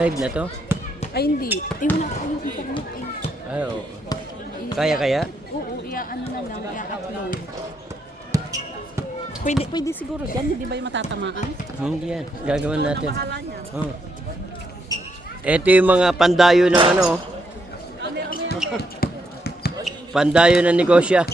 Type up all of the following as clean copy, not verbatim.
Live na to? Ay, hindi. Wala ko yung internet eh. Ay, oo. Kaya? Oo, ano na lang, i-upload. Pwede siguro dyan, hindi ba yung matatamaan? Hindi yan. Gagawin natin. Bahala niya. Oh. Ito yung mga pandayo ng ano. Pandayo ng negosyo.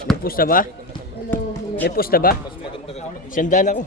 May pusta ba? May pusta ba? Sandaan ako.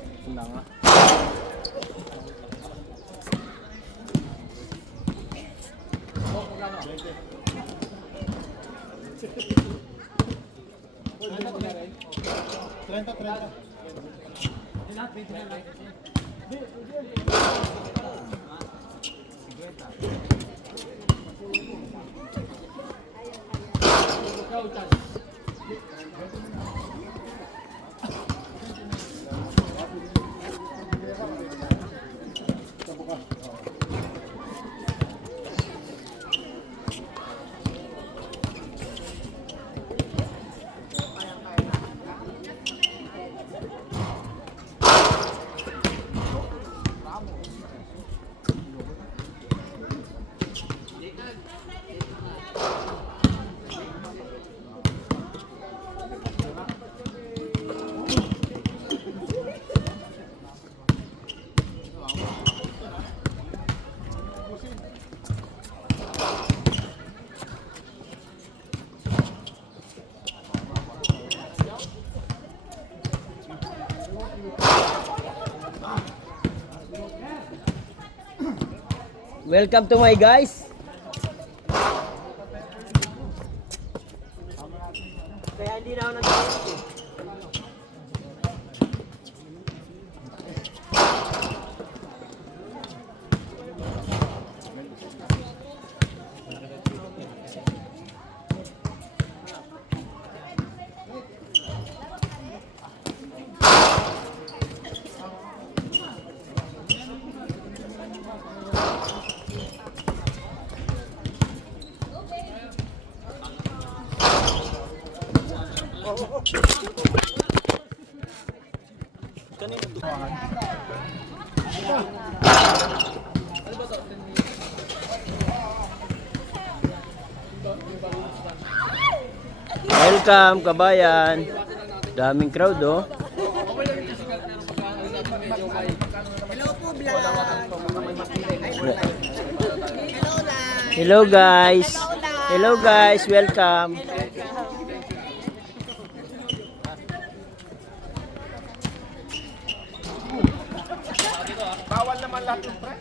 Welcome to my guys. Kaya hindi na ako nag-iisip. Welcome kabayan. Daming crowd oh. Hello po, vlog. Hello guys. Hello guys, welcome. Bawal naman lahat yung pre.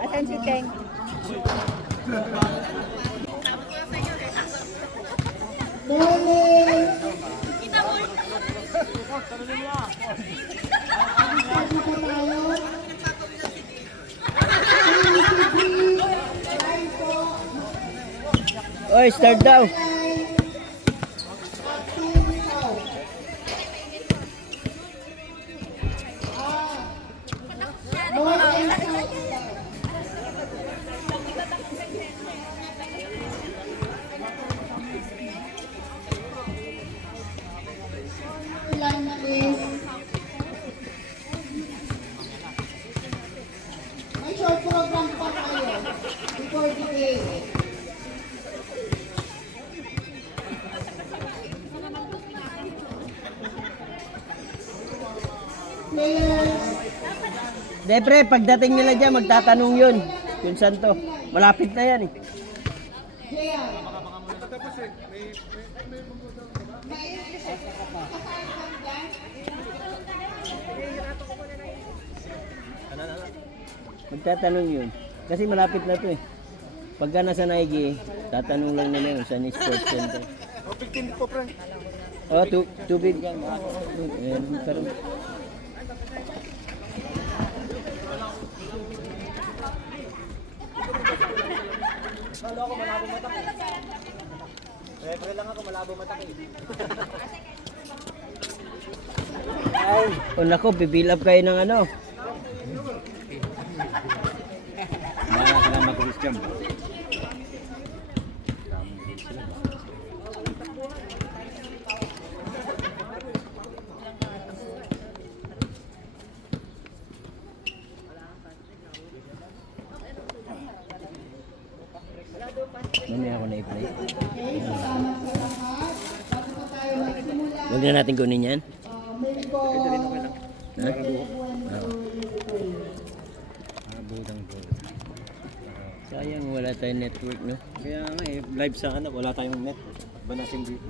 Asan si Teng? Morning! Oy, start daw. Lang is may short program pa tayo before the game. Players, Depre, pagdating nila dyan, magtatanong yun. Kung saan to. Malapit na yan eh. JR. Magtatanong yun. Kasi malapit na to eh. Pagka nasa Naigi, tatanong lang nila yun saan yung sports center. O, 15 po, pre. Oh, tubig. Ayan, parang. Pre lang ako, malabo matak eh. Ay, o nako, pipill up kayo ng ano. Bahala ka lang mag-ulis dyan. Mamaya ako na-i-play. Okay, salamat sa lahat. Bago pa tayo magsimula, Huwag na natin kunin yan. may ko Ha? Sayang wala tayong network, no? Kaya nga eh, live sa ano, wala tayong net. Ba natin dito?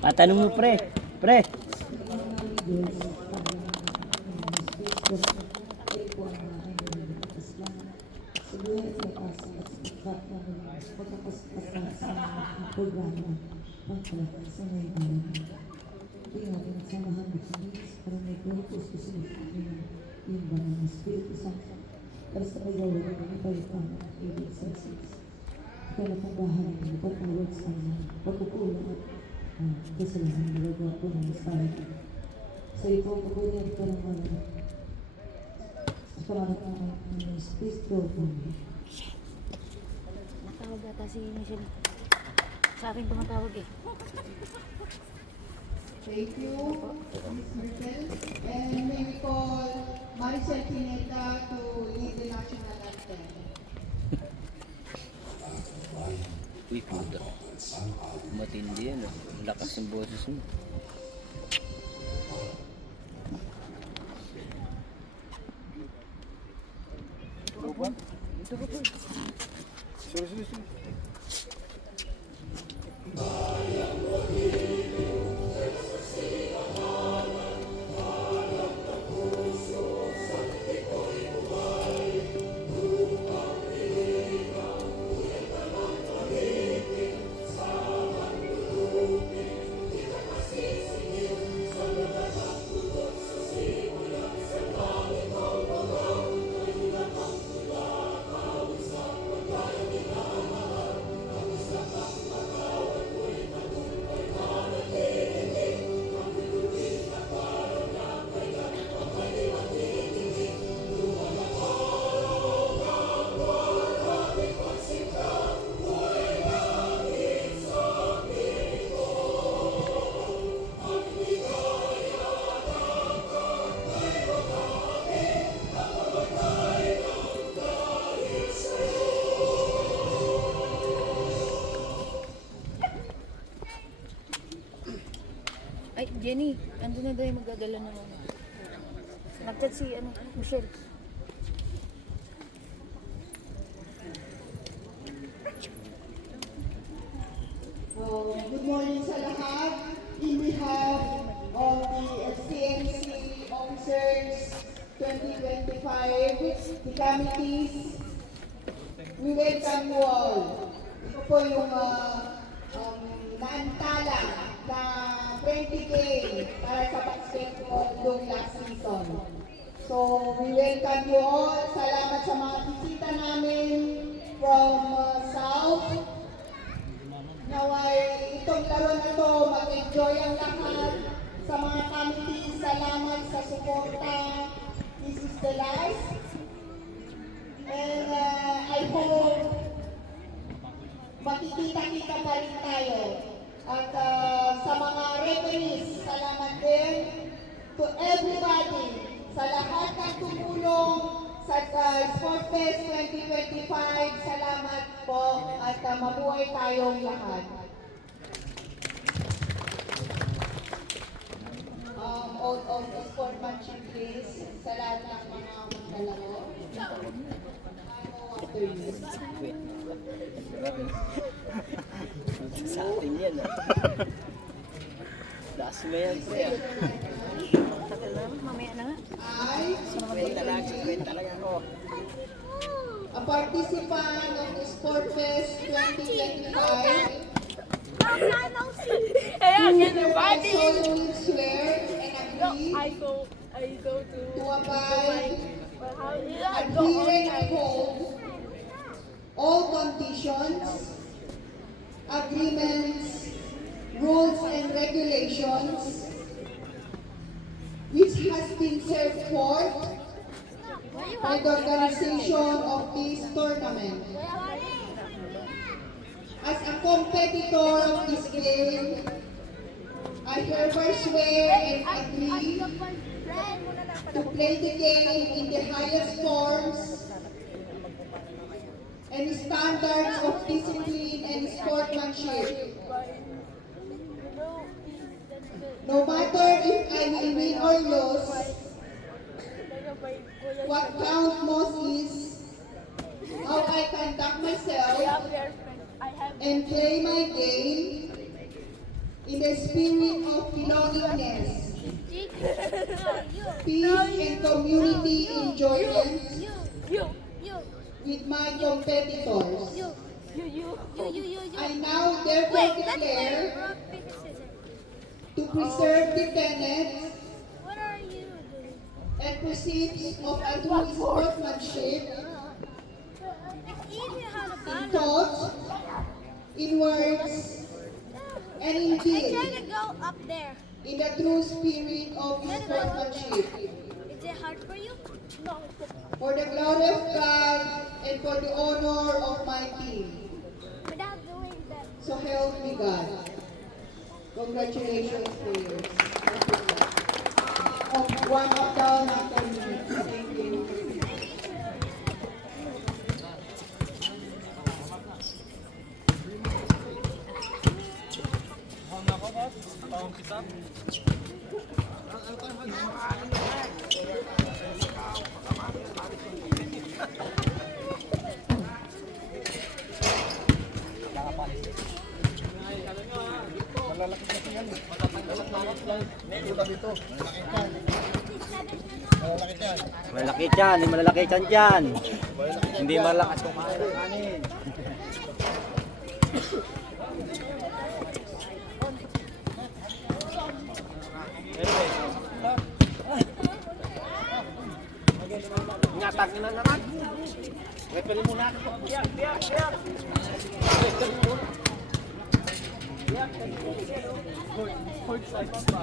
Patanong mo, pre. Pre. So ito ang kabulian ko ng mga parang space program. Natawag ata si Michelle. Sa akin tumatawag eh. thank you, Ms. Myrtle. And may we call Maricel Pineda to lead the national anthem. Uy, puta. Matindi yan, oh. Lakas ng boses mo. Sorry, sorry, sorry. Ay, Jenny, andun na daw yung magdadala ng mga. Nag-chat si Michelle. So, good morning sa lahat. In behalf of the FCMC officers 2025, the committees, we welcome you all. Ito po yung naantala na 20K para sa basketball noong last season. So, we welcome you all. Salamat sa mga bisita namin from from South. Naway itong laro na to, mag-enjoy ang lahat. Sa mga committees, salamat sa suporta. This is the last. And I hope makikita-kita pa rin tayo. At sa mga referees, salamat din to everybody, sa lahat ng tumulong sa Sport Fest 2025. Salamat po at mabuhay tayong lahat. Oath of sportsmanship please sa lahat ng mga maglalaro. After you. Sa atin yan ah. Taas mo yan pre ah. Tagal na, mamaya na nga. Kwenta lang ako. A participant of the Sport Fest 2025 solemnly swear and agree to abide, adhere and uphold all conditions, agreements, rules and regulations which has been set forth by the organization of this tournament. As a competitor of this game, I hereby swear and agree to play the game in the highest forms and standards of discipline and sportsmanship. No matter if I will win or lose, what counts most is how I conduct myself and play my game in the spirit of belongingness, peace and community enjoyment with my competitors. I now therefore declare to preserve the tenets and precepts of a true sportsmanship in thought, in words, and in deed, Go up there. in the true spirit of sportsmanship, Is it hard for you? No. for the glory of God and for the honor of my team. Without doing that. So help me God. Congratulations, players. One up down after me. Thank you. Malaki tiyan, hindi malalaki tiyan dyan. Hindi malakas kumain ng kanin. Ingatan nyo na naman. Referee muna ako. Biyak, biyak, biyak. Referee muna. Biyak, hold side pa.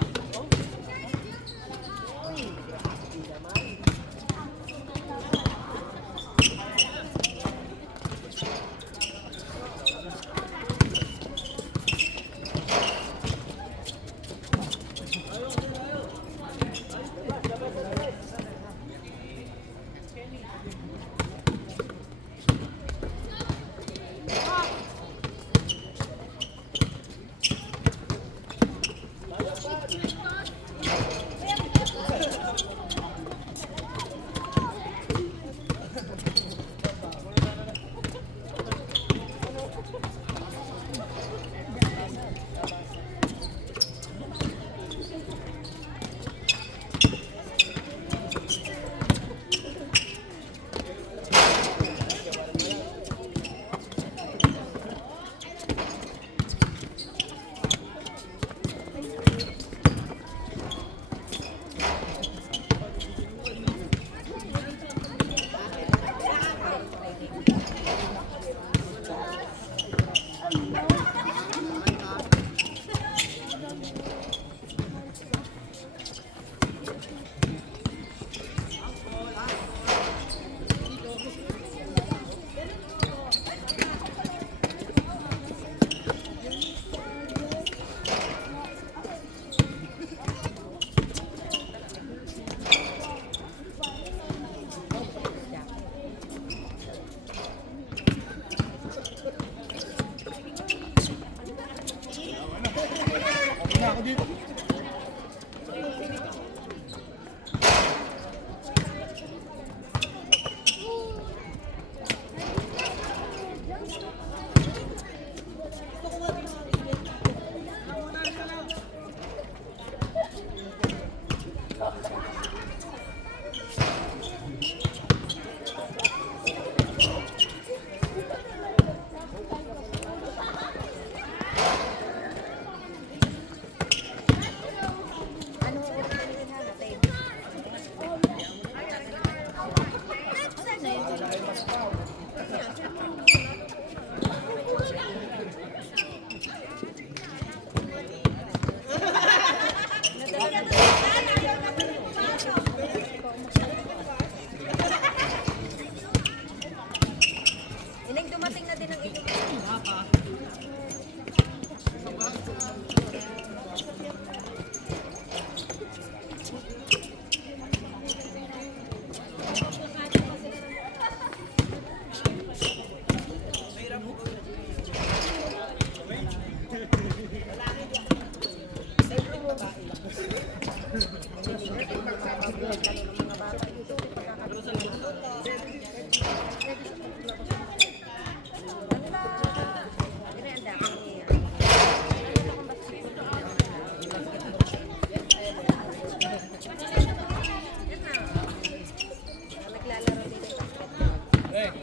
Eh?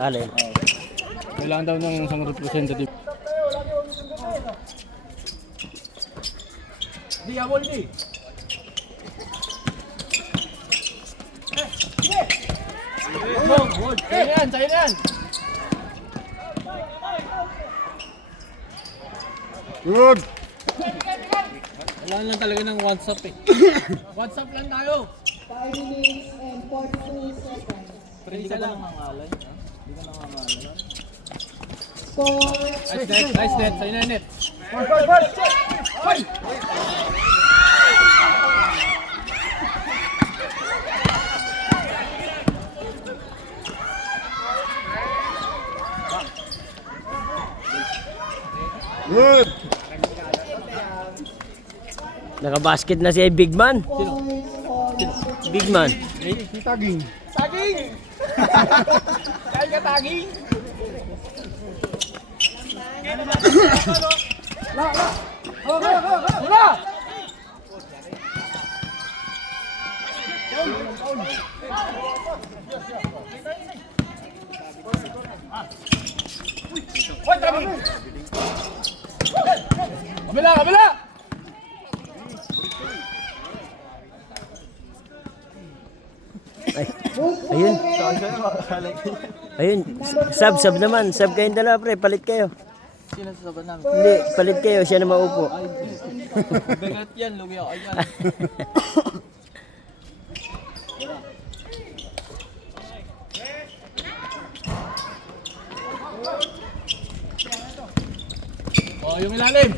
Alin? Kailangan daw ng isang representative. Di, awol di. Sa'yo yan, sa'yo yan. Good! Kailangan lang talaga ng WhatsApp eh. WhatsApp lang tayo. 5 minutes and 42 seconds. Pero hindi ka lang nangangalan. Hindi ka nangangalan. Score Nice net. Sa'yo na net. Good! Nakabasket na si Big Man. Big Man. Si Taging. Kabila! Ay, ayun. Ayun. Sub naman. Sub kayong dalawa, pre. Palit kayo. Sino sa saban namin? Hindi, palit kayo. Siya na maupo. Bigat yan, lugi ako yan. Oh, yung ilalim.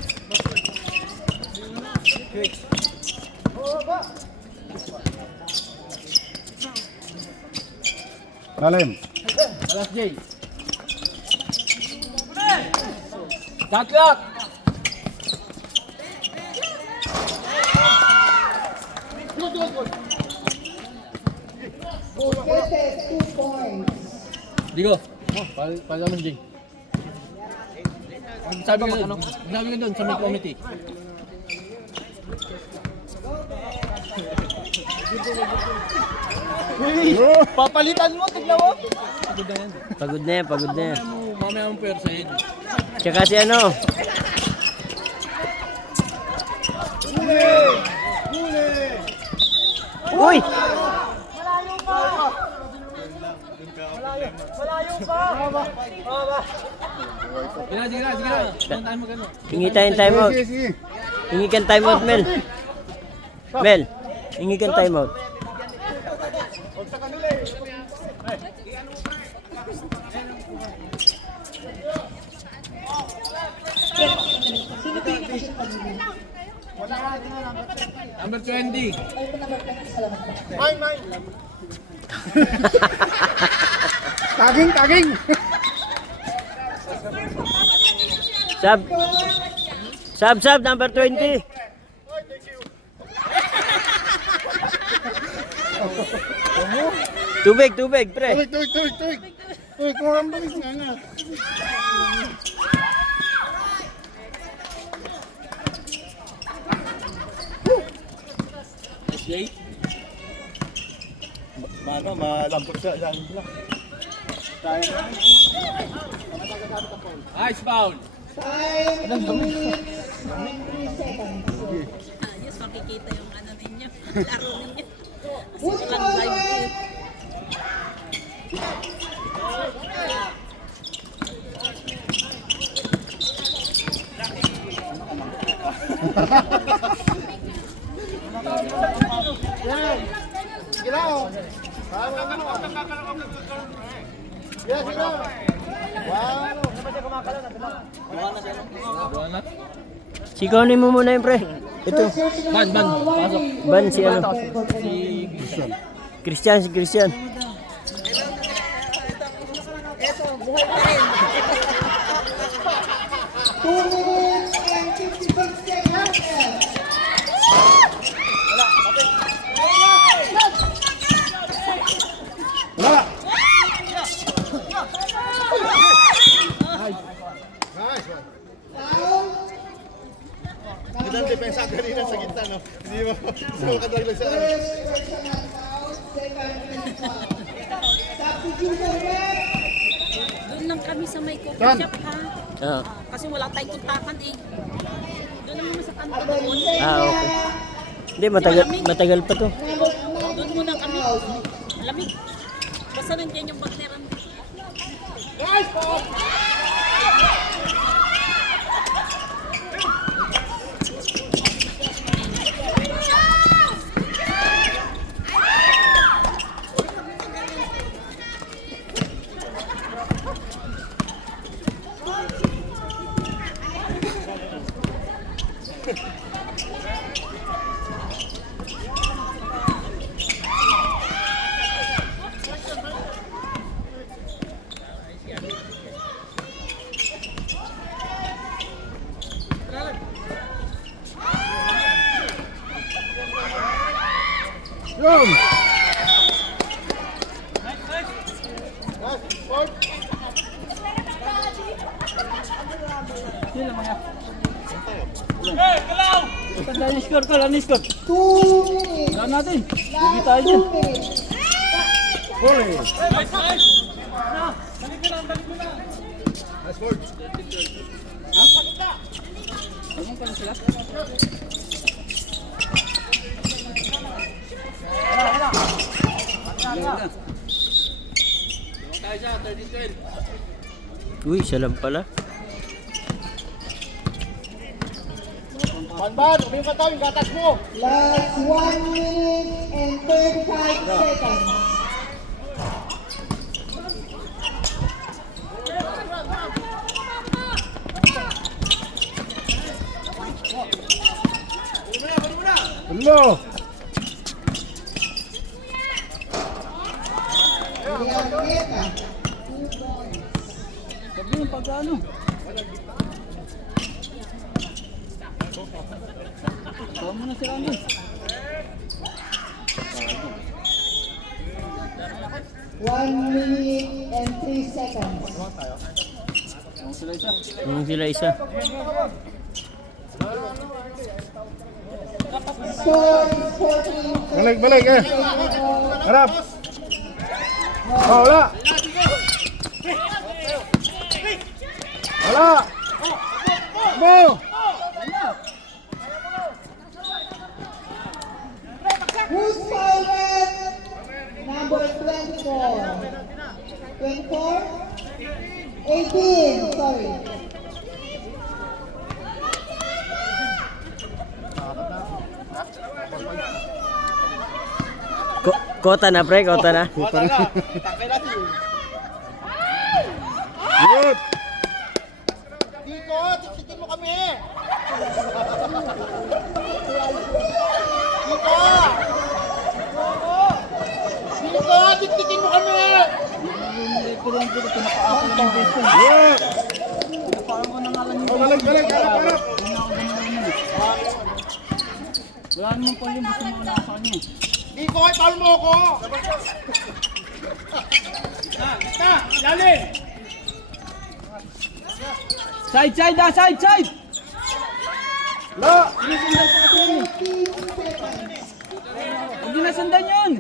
Lalim. Alas J. Shot clock. Ujete, 2 points. Digo. Para naman J. Sabi ko doon sa may committee. Papalitan mo, tignan mo. Pagod na yan, pagod na yan. Mamaya mong persahin. Tsaka si ano. Uy! Sige na. Saan tayo magano? Hingi tayong timeout. Sige, sige. Hingi kang timeout, Mel. Mel, hingi kang timeout. Number 20. Taging! Sub, number 20. Tubig, pre. Tuwig! Uy, kurang balis nga. J. Ano, malambot siya. Ice foul. 5 minutes and 3 seconds. Yes, makikita yung ano ninyo. Laro ninyo. Who's forward? Sikonin mo muna yun, pre. Ito. Ban. Pasok. Ban si ano? Christian. 2 minutes and 56 seconds. Wala! Foul. Hindi na depensa kanina sa gitna, no? Hindi mo kadagdag sa First personal foul. Second Yan. Chef ha. Ah, Kasi wala tayong kontakan eh. Doon naman sa kanto doon. okay. Hindi, matagal pa to. Doon muna kami. Malamig. Basta nandiyan yung bagneran. Yun. Tandaan yung score ko, ano yung score? 2 minutes. Saan natin? Last tayo 2 minutes. Nice, nice! Nice work. Tayo siya, 13-12. Uy, siya lang pala. Banban, umiyak ka tayo, gatas mo. Last 1 minute and 35 seconds. Hello. Leoneta. Sabi yung pagkano? Tawa mo na si Randy. 1 minute and 3 seconds. Ang sila isa. Sila isa. Score is 14. Balik eh. Harap. Oh, wala. Wala. Mo. Who's favorite? Number 24. 24? 18, sorry. Kota na, pre, kota na. Good. Dito, tikitin mo kami. Dito, tikitin mo kami. Good. Oh, balik. Harap. Wala naman pa yung gusto mo na sa kanya. Dito, ipal mo ako. Lalim! Side! La. Huwag din nasundan yun!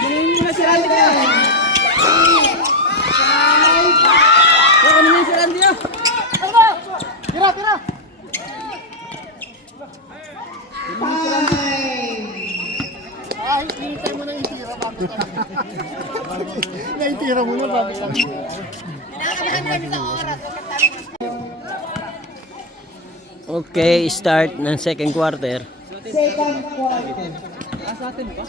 Hindi na si Randy ka! Huwag ano na si Randy ah! Tira. Ay, hinintay mo na yung tira bago tayo. Naitira mo na bago tayo. Okay, start ng second quarter. Second quarter. Sa atin ba?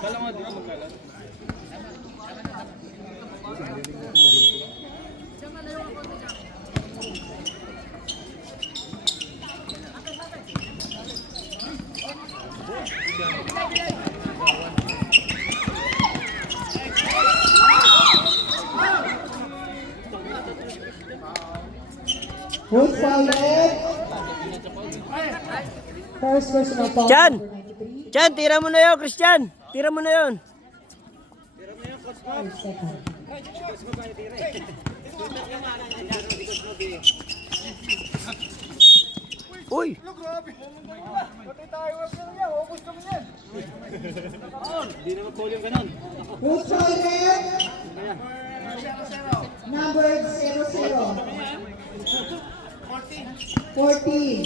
Kala mo di ba magkalat? Who's fouled? First personal foul. Chan! Number 93. Chan, tira mo na yun, Christian. Tira mo na yun. 5 seconds. Uy! Who's fouled? Number 00. 14.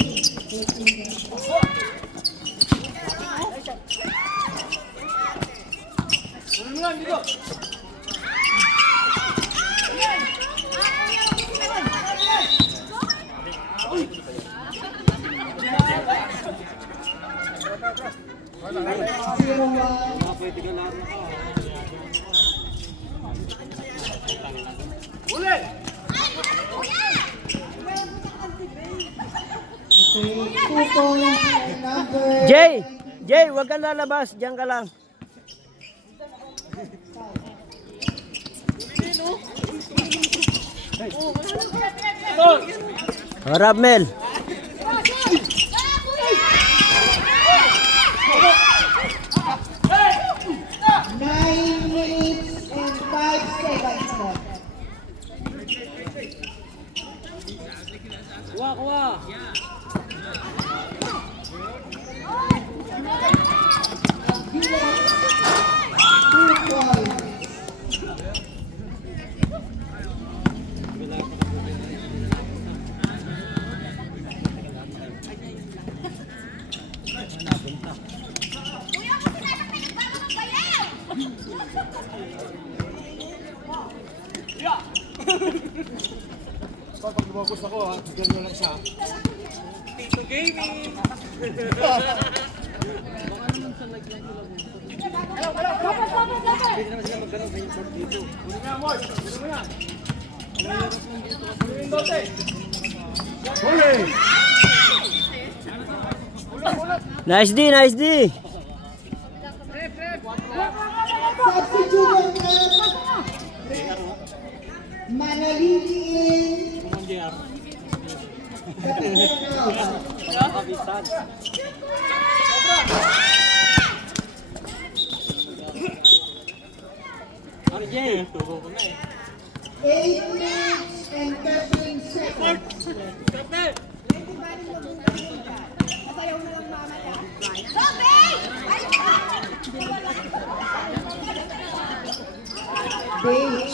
Zero one. Okay, 2 points. Number Jay, wag kang lalabas. Diyan ka lang. Harap, Mel. Nine minutes and 5 seconds left. Two points. Pag lumabos ako ha, ganyan lang siya. Nice D, nice D. Substitute Manalili in. RJ! 8 minutes and 13 seconds. Beige.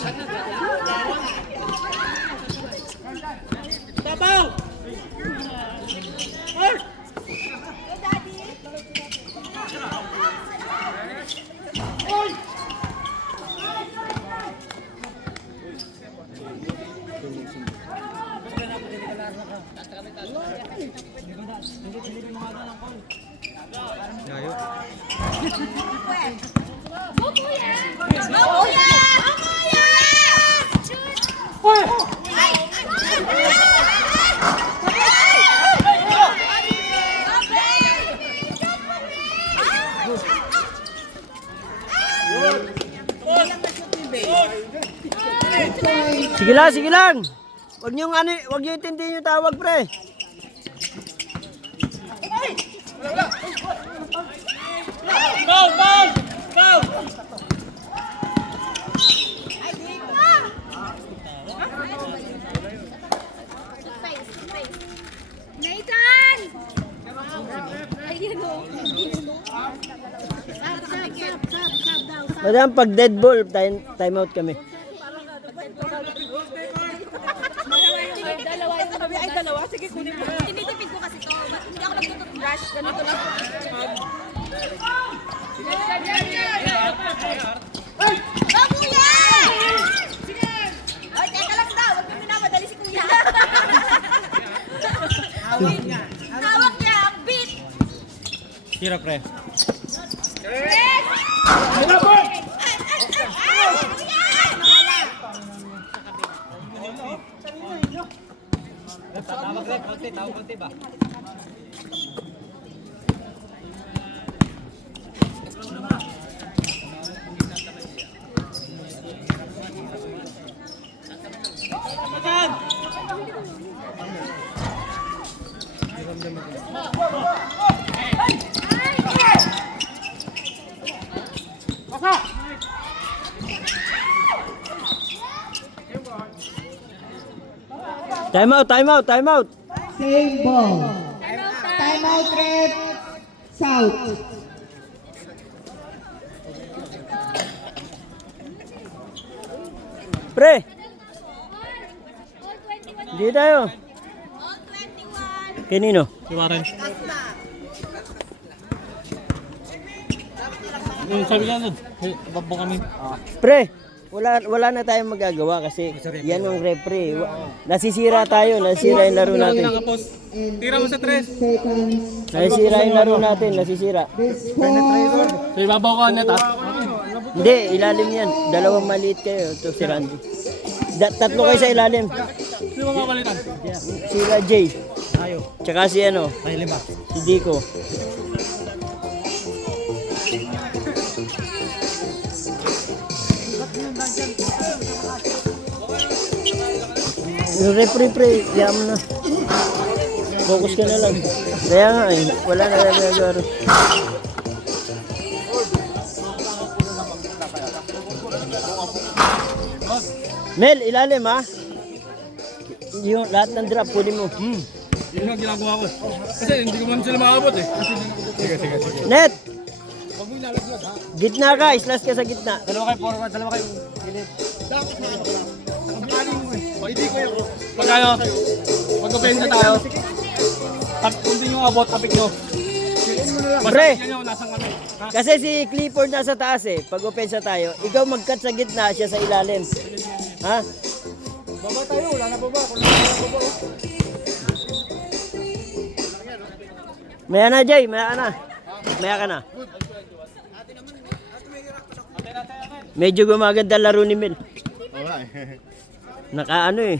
Sige lang. Wag niyo intindihin yung tawag, pre. Nathan! Ayun o. Madam, pag dead ball, time out kami. Dalawa. Sige, kunin mo. Tinitipid ko kasi to. Hindi ako nagtututbrush. Ganito lang. Go, kuya! Sige! Ay, teka lang daw. Huwag mo minamadali si kuya. Hawak niya ang beat. Tira, pre. Yes! Tawag, pre. Tawag konti ba? Time out, time out, time out. Same ball. Time out, red. South. Pre. Hindi tayo. Kanino? Si Warren. Yung sabi ka nun, babbo kami. Pre, wala na tayong magagawa kasi yan ang referee. Nasisira tayo, nasisira yung laro natin. Tira mo sa 3. Nasisira yung laro natin, nasisira. So ibabaw ko net at. Hindi, ilalim yan. Dalawang maliit kayo. Ito si Randy. Tatlo kayo sa ilalim. Sino mga palitan? Sila Jay. Ayo. Tsaka si ano, Ay 5. si Dico. Yung referee pre, kaya mo na. Focus ka na lang. Kaya nga eh, wala na lang nagagawa. Mel, ilalim ha? Yung lahat ng drop, puli mo. Yun ang ginagawa ko. Kasi hindi ko man sila makabot eh. Sige. Net! Gitna ka, islas ka sa gitna. Dalawa kayo forward, dalawa kayo gilid. Hindi ko yun. Pag tayo, mag-opensa tayo. Kung hindi nyo abot, tapik nyo. Pre, Yan yung nasang kami. kasi si Clifford nasa taas eh. Pag opensa tayo, ikaw mag-cut sa gitna, siya sa ilalim. Ha? Baba tayo, wala na baba. Kung wala na baba. Maya na Jay, maya ka na. Maya ka na. Medyo gumaganda laro ni Mel. Nakaano eh.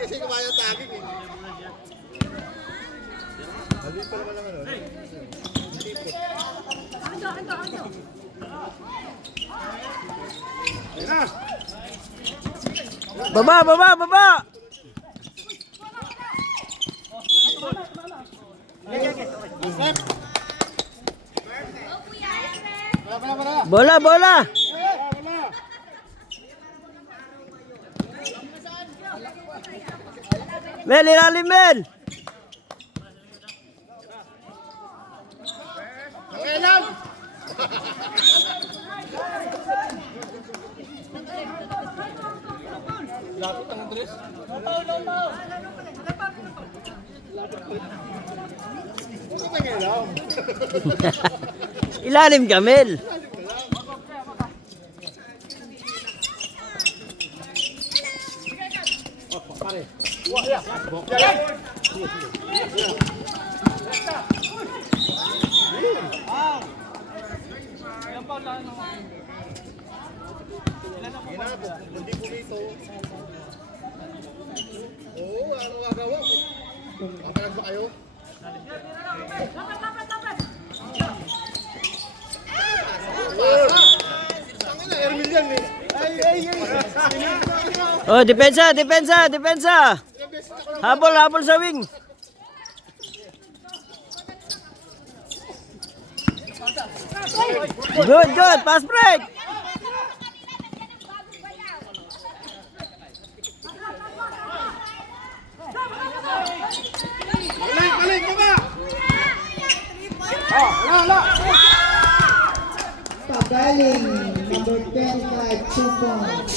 Kasi kumain taging eh. Baba! Bola! Mel, ilalim Mel! Okay lang. Ilalim ka Mel! Hindi pumito. Oo, ano gagawa ko? Matalag ba kayo? Tangina, Ermil yan eh. Oh, depensa! Habol sa wing! Good! Pass break! Balik, baba! Wala! Pagaling, number 25, 2 points.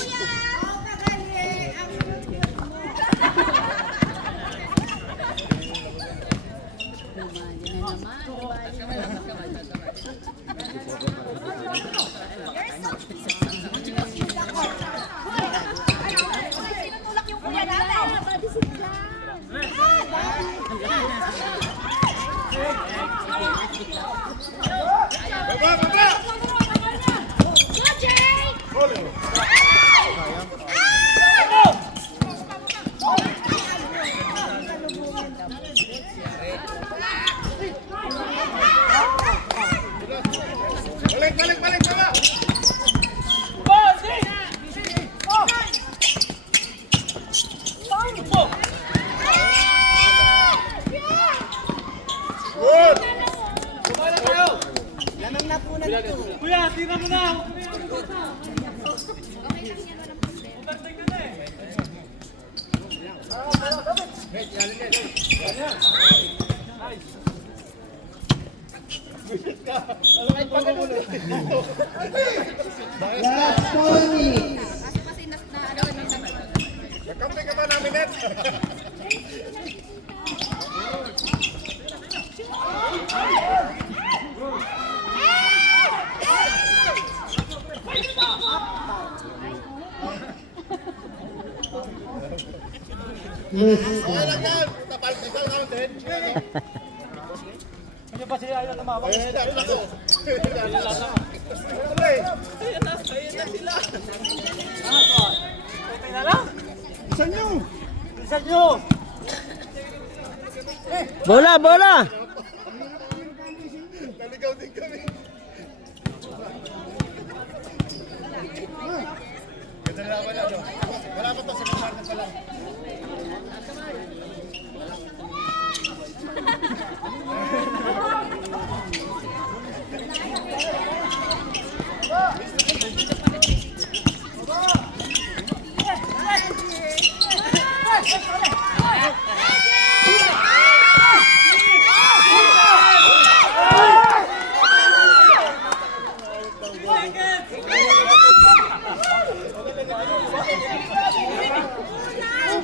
Balik, baba! Kuya, tira mo na! Last 4 minutes. Nagkampi ka ba namin, Net? Okay lang yan. Tapal lang din. Ano ba sila ayaw tumawag? Dahil ako. Okay na lang? Isa nyo. Isa nyo! Bola, bola! Naligaw din kami. Ganda na naman ano. Wala pa to sa kamar na pala.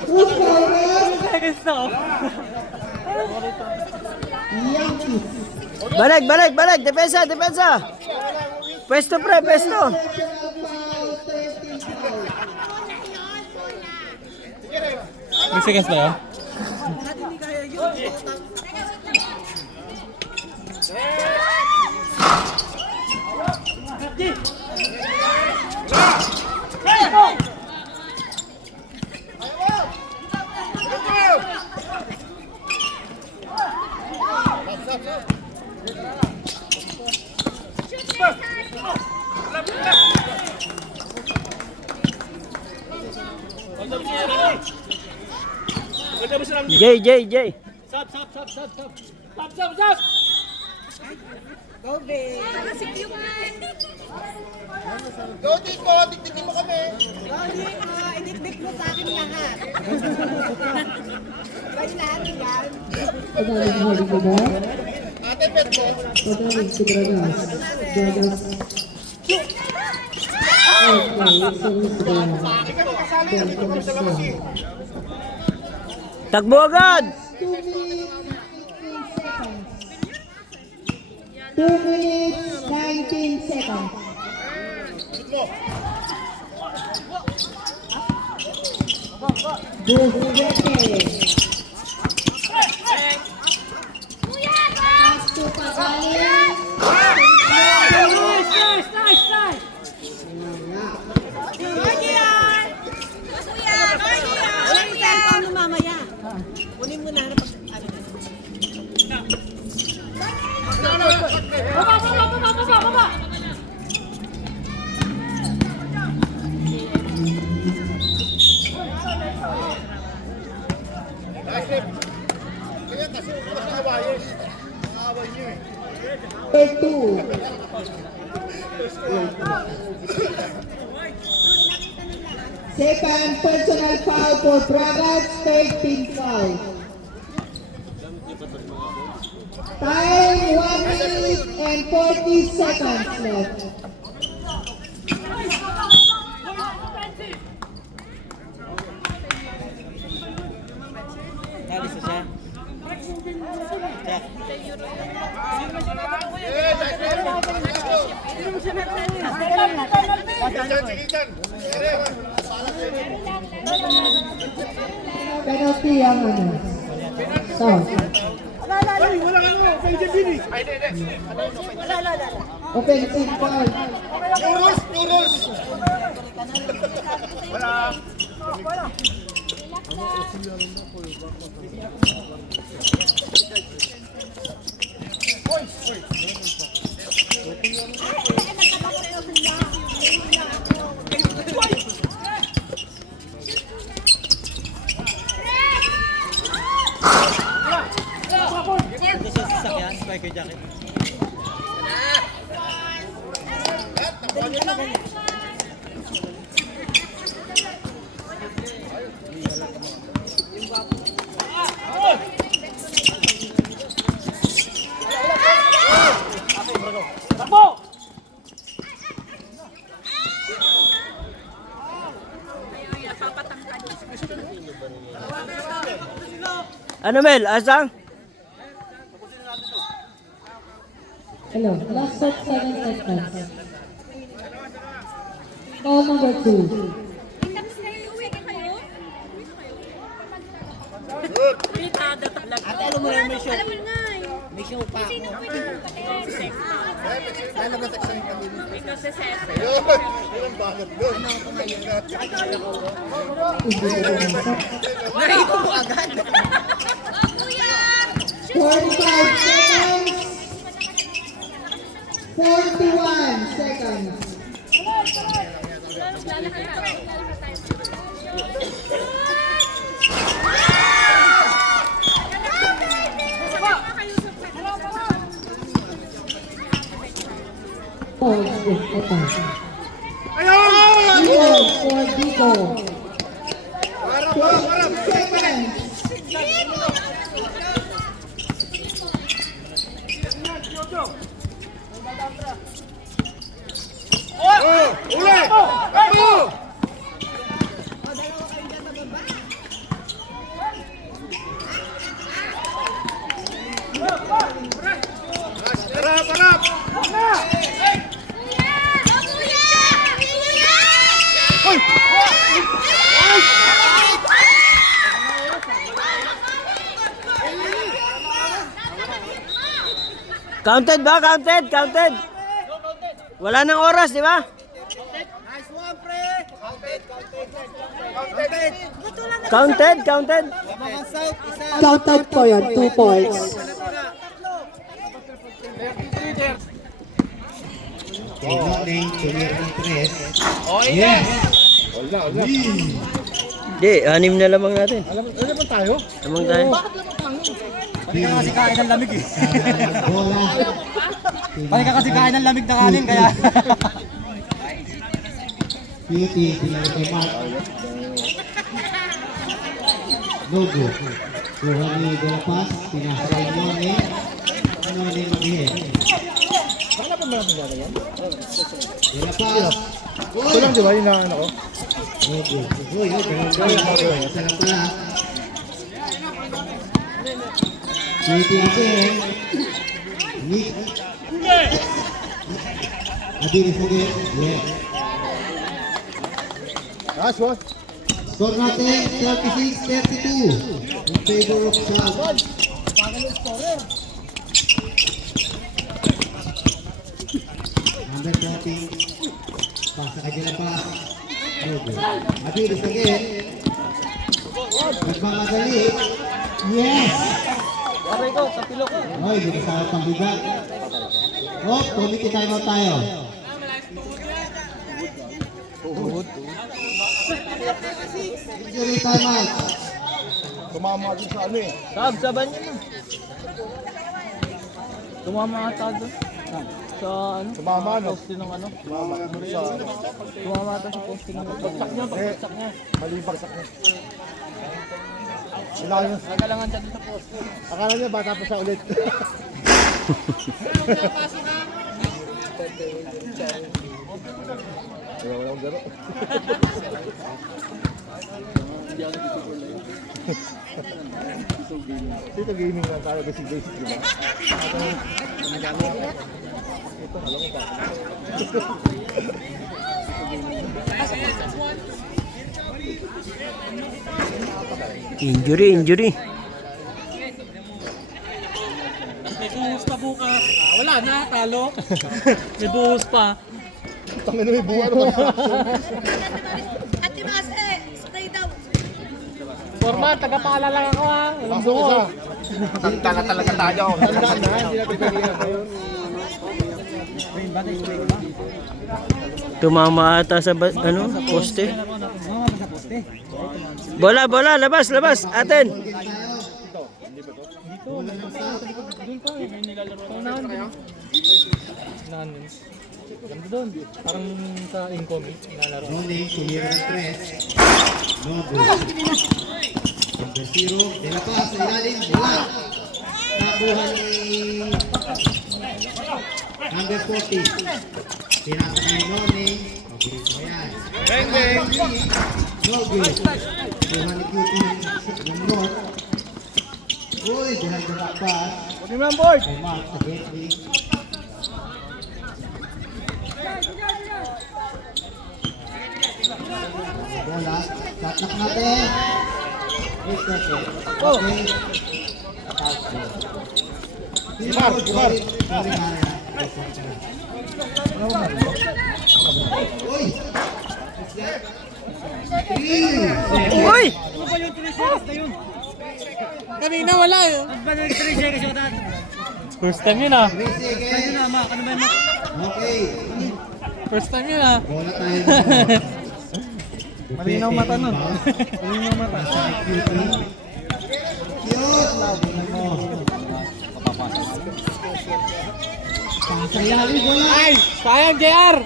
Who's scoring? Seconds na oh. Yankees. Balik, balik, balik! Depensa, depensa! Pwesto pre, pwesto! Personal foul, 13 foul. May seconds ba yun? Jay, Jay, Jay! Stop, stop, stop, stop, stop! Stop, stop, stop! Go dito, tigtigin mo kami. Pagaling mo dito ba? Ate, pet mo. Pagaling si Dragas. Dragas. Okay, so Miss Dragas. Ikaw kasali, hindi ko sa labas eh. Takbo agad! 2 minutes, 19 seconds. Duterte. Pass to Pagaling. Kaya kasi huwag mas awayin. Aaway niyo eh. 2. Second personal foul for Dragas, 13 foul. Time 1 minute and 40 seconds left. Nalis na siya. Check. Penalty ang ano. So, Ay, wala ka mo. Pwede din eh. Ay, hindi. offensive foul. No rules, no rules. Wala. Ito sa sasakyan, striker jacket. Ano Mel? Asang? Hello, last of 7 seconds. Call number 2. Pitada talaga. Ate, alam mo na may show. Alam mo nga eh. May show pa. Sino pwede mo patingin? Ikaw si Cesar. Ilang bakit doon? Narito mo agad. 45 seconds. 41 seconds. Pause. Ito. Ayun! Pause for Dico. 20 seconds. Oh! Uli! Ako! Harap! Harap! Counted ba? Counted? Counted? Wala nang oras, di ba? Counted? Counted? Counted po yun, 2 points. Morning, tumira ng 3. Yes! Di, 6 na lamang natin. Alam mo tayo? Lamang tayo. Pati ka kasi kain ng lamig eh. Bola. Pati ka kasi kain ng lamig na kanin kaya. Beauty, pinalik kay Mark. Logo. Kuha ni De La Paz, pinasa kay Noni. Ano ni Maghihe? Baka pa meron natin yan? De La Paz. Ito lang di ba yung ano ko? Logo. Uy, ganun ganun. Masarap pala. Beauty again. Nick. Adiris again. Yeah. Last one. Score natin 36-32 in favor of South. Number 14. Pasa kay De La Paz. Logo. Adiris again. Nagmamadali. Yes! Aray ko, sa pilok. Oy, hindi sa pambigat. Oh, committee timeout tayo. Injury timeout. Tumama din sa ano eh. Sab, saban niyo na. Tumama ata doon. Sa ano? Tumama ano? Poste ng ano? Tumama ano sa ano? Tumama ata sa poste ng ano. Pagpagsak niya. Mali yung bagsak niya. Kailangan niya. Nagalangan siya doon sa poste. Akala niya bata pa siya ulit. Wala akong garo. Dito gaming lang tayo basic di ba? Ito, alam mo ba? Injury, injury. May buhos pa bukas. Ah, wala na, talo. May buhos pa. Tangin na may buwa naman. Ate Mas, stay daw. Forman, tagapala lang ako ha. Walang Pasok isa. Tanda na talaga tayo. Tandaan na, hindi natin kailangan ngayon. Tumama ata sa ano, poste. Bola, bola, labas, labas. Atin. Ganda doon. Parang sa incoming. Nilalaro. Noning, tumira ng 3. No good. Number 0, De La Paz, sa ilalim, wala. Nakuha ni number 40. Pinasa ni Noning. Mabilis mo yan. Bang, bang! No good. Kuha ni Cutie ng North. Uy, behind the back pass. Pwede mo ang board! Kay Mark sa Bentley. Bola, tatlak natin. 8 seconds. Okay. Gimar, Gimar. Sorry, Mara. Uy! Uy! Kanina wala eh. First time yun ah. 3 seconds. Okay. First time yun ah. Bola tayo. Malinaw mata nun. Malinaw mata. Cute! Tingnan mo. Pasayali, bola! Ay! Sayang JR!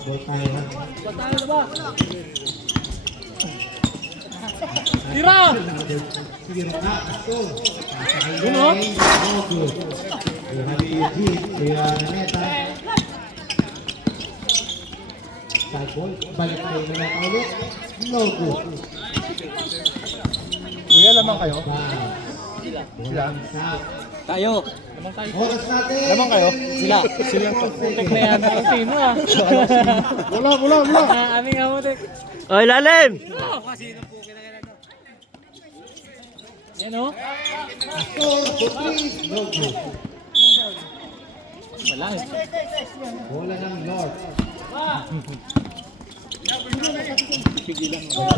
Ball tayo. Tira! Sige, na. Ito. Yun o? No good. Buhali Eugene. Kaya Naneta. Side ball. Balik tayo na Naneta ulit. No good. Kuya, lamang kayo? Sila. Tayo. Lamang tayo. Oras natin. Lamang kayo? Sila. Sila yung putik na yan. Ang sino ah? Wala. Aming amutik. Oy, lalim! Yan o? Score for 3. No good. Wala eh. Bola ng North.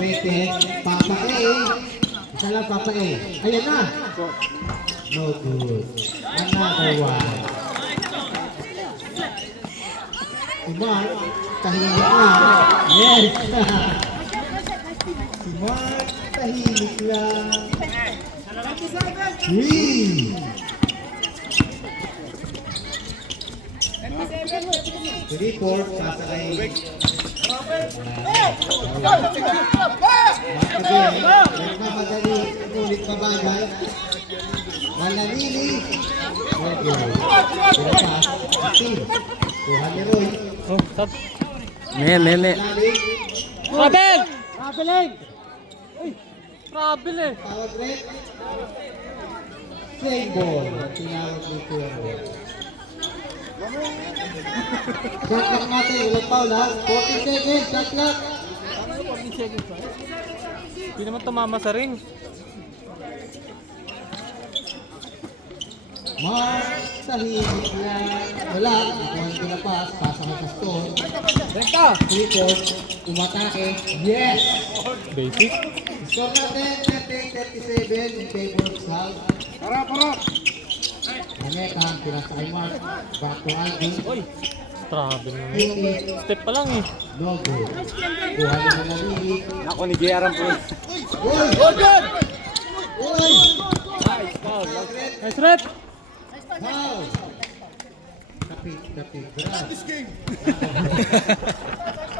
Waiting. Papa A. Isa lang Papa A. Ayan na. No good. Another one. Si Mark, tahimik lang. Yes! Si Mark, tahimik lang. 3! 3-4, sasakay. Nagmamadali, ulit pabagay. Malalili. Okay. Pinapas. Team. Kuha ni Roy. Oh, stop. Me. Lalim. Rabel! Rabel eh! Uy! Rabel eh! Tawag rin. Same ball. Tinawag dito yung ball. Shot clock natin. Ulang foul ha. 14 seconds. Shot clock. Hindi naman tumama sa ring. Mark, tahimik lang. Wala. Ikuhan ko na pass. Pasa ka sa stone. Benta! 3-4. Umatake. Yes! Basic. Score natin. 30-37 in favor of Sal. Para. Naneta, pinasa kay Mark. Back to Alvin. Uy! Travel naman. Beauty. Step pa lang eh. No good. Kuha na ng Malili. Ako ni JR ang po. Uy! Uy! Nice rep! Foul! Kapit. Brad.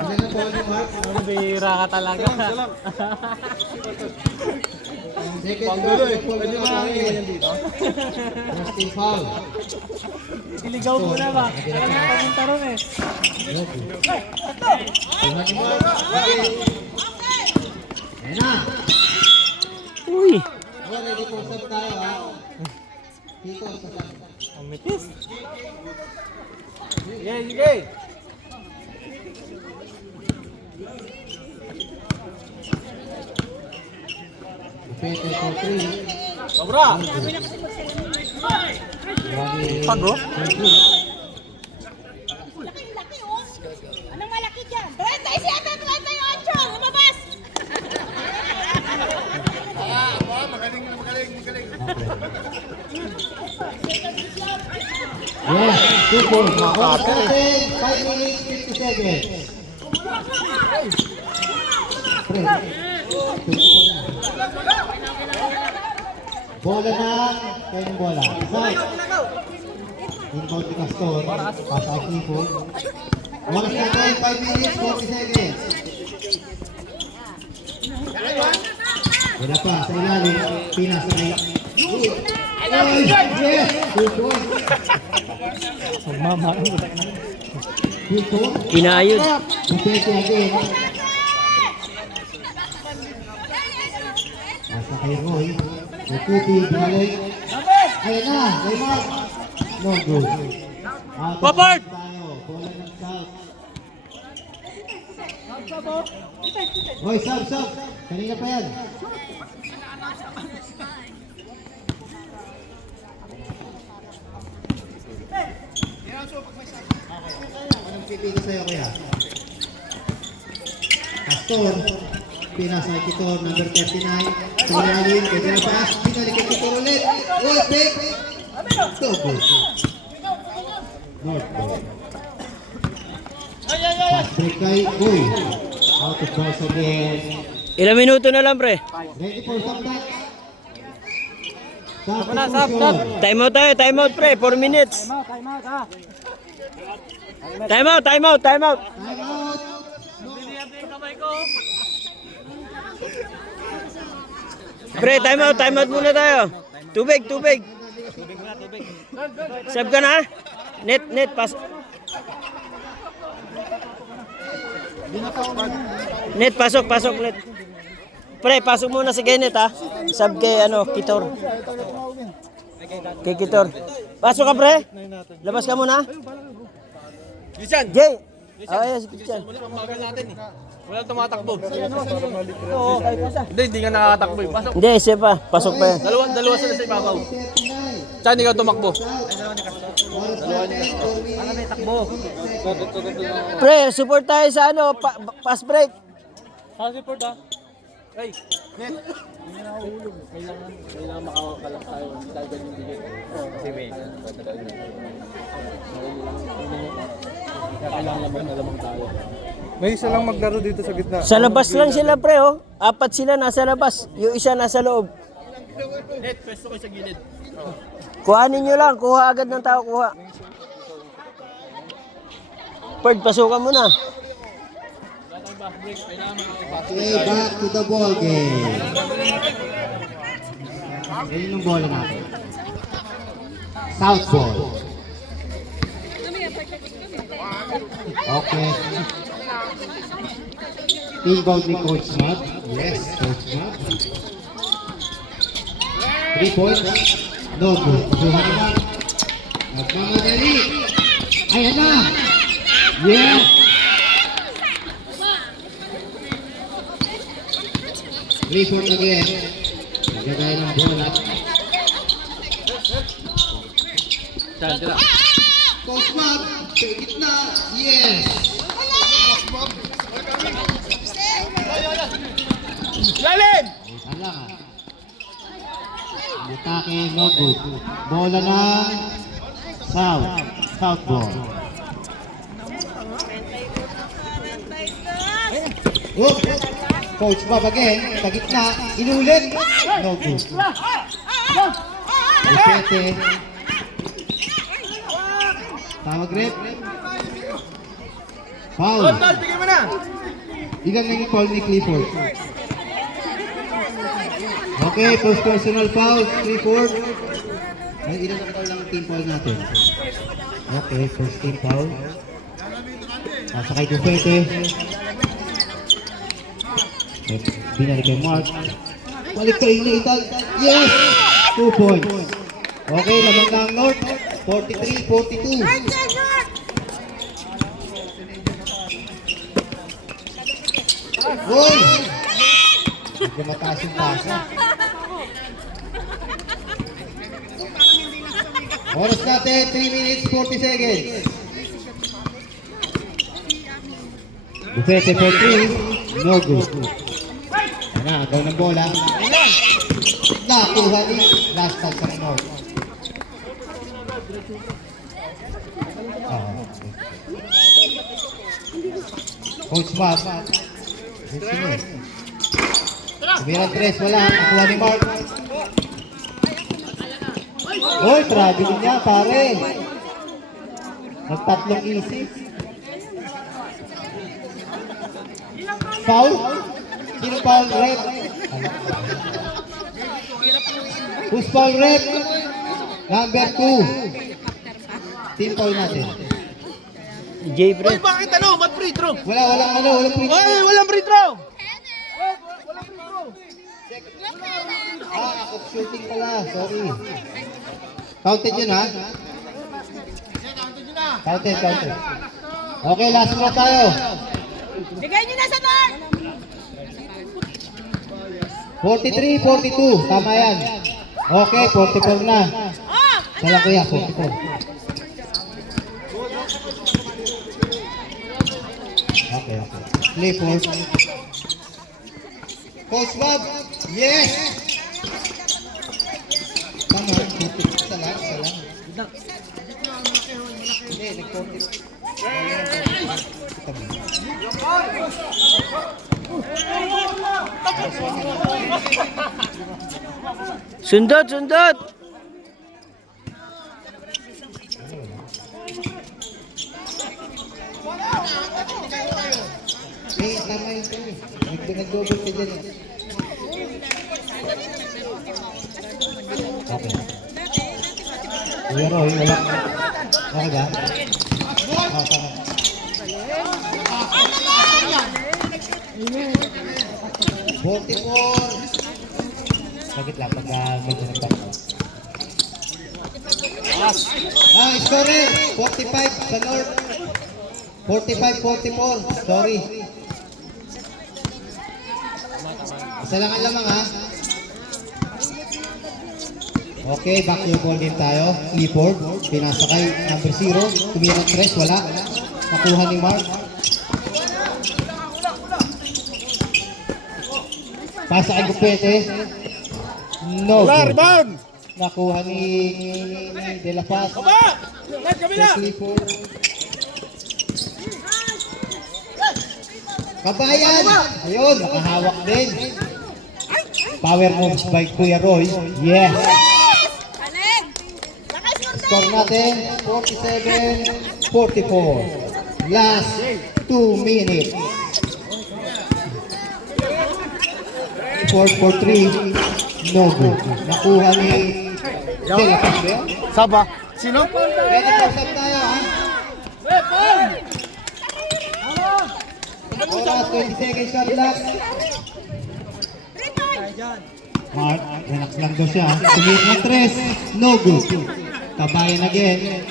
Ilan na ball ni Mark? Bira ka talaga. Second foul. Pwede ba ang iwan dito? Rusty foul. Iligaw mo na ba? Kaya nga papunta ron eh. No good. Kuha ni Mark. Okay. Ayan na. Uy! Oh, ready for serve tayo ha. Dito sa saan. Ang mitis. Sige. Pete for 3. Sobra! Pago? Laki oh. Anong malaki dyan? 37, 38. Lumabas! Yes, 2 points. Oras natin, 5 minutes, 50 seconds. Pre. Bola na. Kaya ng bola. Side. Inbound ni Castor. Pasa equipo. Oras na tayo, 5 minutes, 40 seconds. Wala pa, sa ilalim. Pinas na kayo. Yes! Good point. Good point. Inayod. Bupete again. Nasa kay Roy. Kukupi, binalik. Ayan na, Raymond. No good. Popard! Tayo, bola ng South. Hoy, sub. Kanina pa yan. Anong pipili sa'yo kaya? Castor. Pinasa kito, number 39. Sa ilalim, kaya na pass. Pinalik kay Kito ulit. Uy, pick! So good. North ball. Pass break kay Boy. Out of bounds again. Ilang minuto na lang, pre. Ready for comeback. Stop. Time out tayo, time out, pre. 4 minutes. Time out. Time out. Pre, time out muna tayo. Tubig. Sab ka na? Net, pas. Net, pasok, net. Pre, pasok muna si Kenneth, ha? Sab kay, Kitor. Kay Kitor. Pasok ka, pre. Labas ka muna. Christian! Jay. Si Christian. Pamagal natin eh. Walang tumatakbo. Oo, kahit isa. Hindi nga nakakatakbo eh. Pasok. Hindi, isa pa. Pasok pa yan. Dalawa sila sa ibabaw. Saan ikaw tumakbo? Pre, support tayo sa pass break. Saan report ah? Hey, net. Hindi na nahulog. Kailangan makakalang tayo. Dahil ganyan digit. Kasi may. Kailangan lamang tayo. May isa lang maglaro dito sa gitna. Sa labas lang sila, pre, oh. 4 sila nasa labas. Yung isa nasa loob. Net, pwesto ko sa gilid. Kuhanin nyo lang. Kuha agad ng tao. Kuha. Perd, pasukan mo na. Okay, back to the ball game. Ayun yung bola natin. South ball. Okay. Inbound ni Coach Matt. Yes, Coach Matt. 3 points. No good. Buhan na. Nagmamadali. Ayan na. Yes. Report again. Nagagaya ng bola. Coach Matt. Take it na. Yes. Lalim! Isa lang. Atake, no good. Bola ng South ball. Oop! Coach Bob again, sa gitna, inulit. No good. Repete. Tama grip. Foul. Bigyan mo na! Ilan naging foul ni Clifford? Okay, first personal foul, Clifford. Ay, ilan ang foul lang team foul natin? Okay, first team foul. Nasa kay Dupete. Binalik kay Mark. Balik kay Nathan. Yes! 2 points. Okay, lamang na ang North. 43-42. Uy! Medyo mataas yung pasa. Oras natin, 3 minutes, 40 seconds. Bufete for 3. No good. Ano, agaw ng bola. Nakuha ni last touch sa North. Coach Matt. Tumira 3, wala. Nakuha ni Mark. Uy, traveling niya, pare. Nagtatlong easy. Foul? Sino foul? Red? Who's foul? Red? Number 2. Team foul natin. Jay Fred. Bakit ano? Ba't free throw? Walang free throw. Walang free throw! Ako shooting pala, sorry. Counted yun ha? Counted. Okay, last na tayo. Bigay niyo na sa North! 43-42, tama yan. Okay, 44 na. Sala kuya, 44. Okay. Play for. Coach Bob, yes! Tama, isa lang. Hindi, nag-40. Sundot! Eh, tama yun ko eh. Nag-double ka dyan eh. Okay. Kuya Roy, wala. Okay ba? Oo, tama. 44. Sakit lang pag medyo nagpapal. Scorer! 45 sa North. 45-44. Sorry. Isa lang ang lamang ha. Okay, back to ball game tayo. Clifford, pinasa kay number 0. Tumira ng 3, wala. Nakuha ni Mark. Pasa kay Gupete. No. Rebound! Nakuha ni De La Paz. Kay Clifford. Kabayan! Ayun, nakahawak din. Power moves by Kuya Roy. Yes! Alin! Score natin, 47-44. Last 2 minutes. 4 for 3. No good. Nakuha ni De La Paz. Saba. Sino? Ready for sub tayo, ha? Oras, 20 seconds shot clock. Mark, relax lang daw siya. Tumit ng 3. No good. Kabayan again.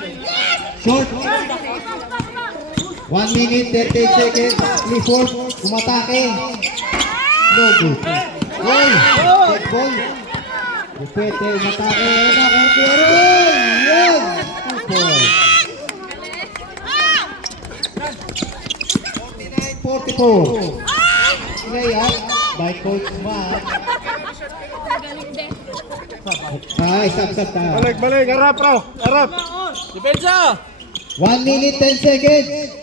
Short. 1 minute, 38 seconds. Clifford, umatake. No good. Goal. Check ball. Upete, umatake. Nakakuroon. Yan. 44. Play up by Coach Matt. Ay, stop tayo. Balik. Harap, raw. Harap. Depensa! 1 minute, 10 seconds.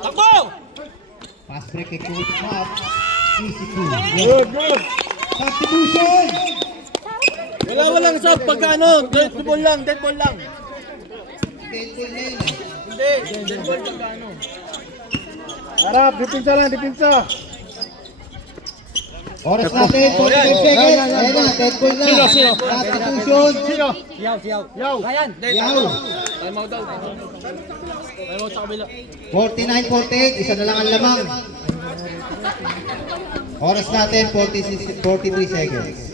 Takbo! Pass break kay Coach Matt. Easy two. Good. Substitution. Walang sub pagka ano, dead ball lang. Deadpool na yun. Hindi, dead ball pagka ano. Harap, dipinsa. Oras natin, 45 seconds. Ayan na, Deadpool na. Sino? Substitution. Yaw. Yaw. Time out daw. Time out sa kabila. 49-48. Isa na lang ang lamang. Oras natin, 43 seconds.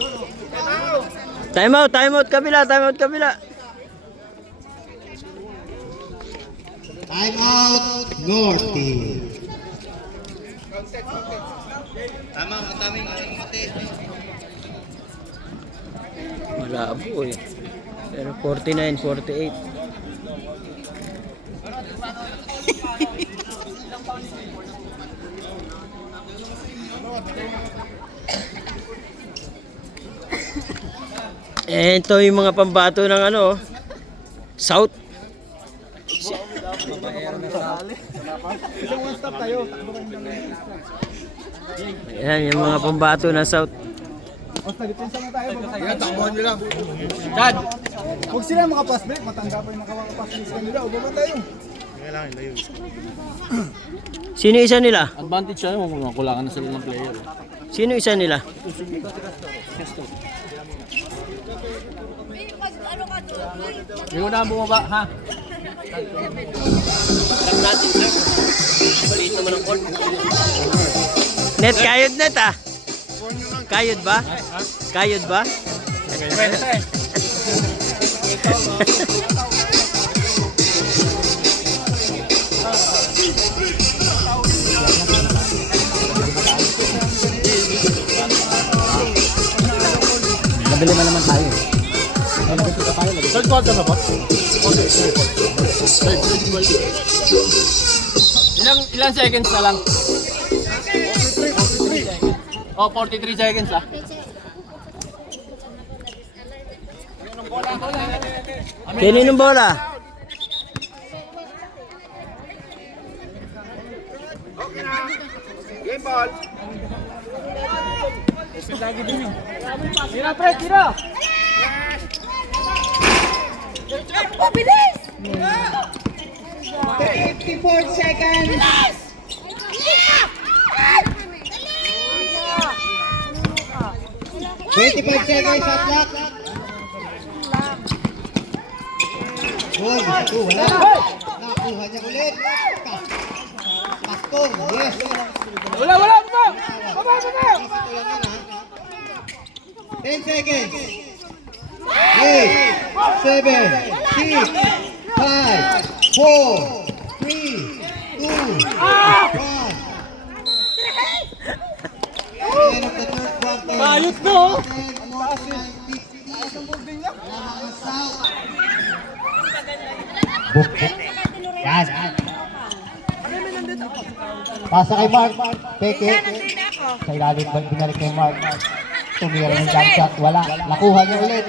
Time out, kabila. Time out, North team. Tama, mataming mati. Malabo eh. Pero 49-48. Ito yung mga pambato ng ano, South. Isang one stop tayo. Takbo kayo ng Ayan, yung mga pambato na South. Basta, depensa na tayo. Yan, takbuhan nyo lang. Dad! Huwag sila makapass break. Matanda pa yung nakakapass break kanila. O, baba tayo. Sino isa nila? Advantage siya yung kulangan na sila ng player. Sino isa nila? Hindi ko na bumaba, ha? Net, kayod net ah. Kayod ba? Kayod ba? Nabili na naman tayo. Third quarter na ba? Ilang seconds na lang? Oh, 43 seconds ah. Kinin ng bola. Tira, pre, tira! Oh, bilis! 54 seconds. 25 seconds, shot clock. Goal, wala. Nakuha niya ulit. Pastor, yes. Wala, wala! Baba! Baba, baba! 10 seconds. 8, 7, 6, 5, 4, 3, 2, 1. End of the third quarter. Ayos no! Yan. Pasa kay Mark. Peke. Sa ilalim ba binalik kay Mark. Tumira ng jump shot. Wala. Nakuha niya ulit.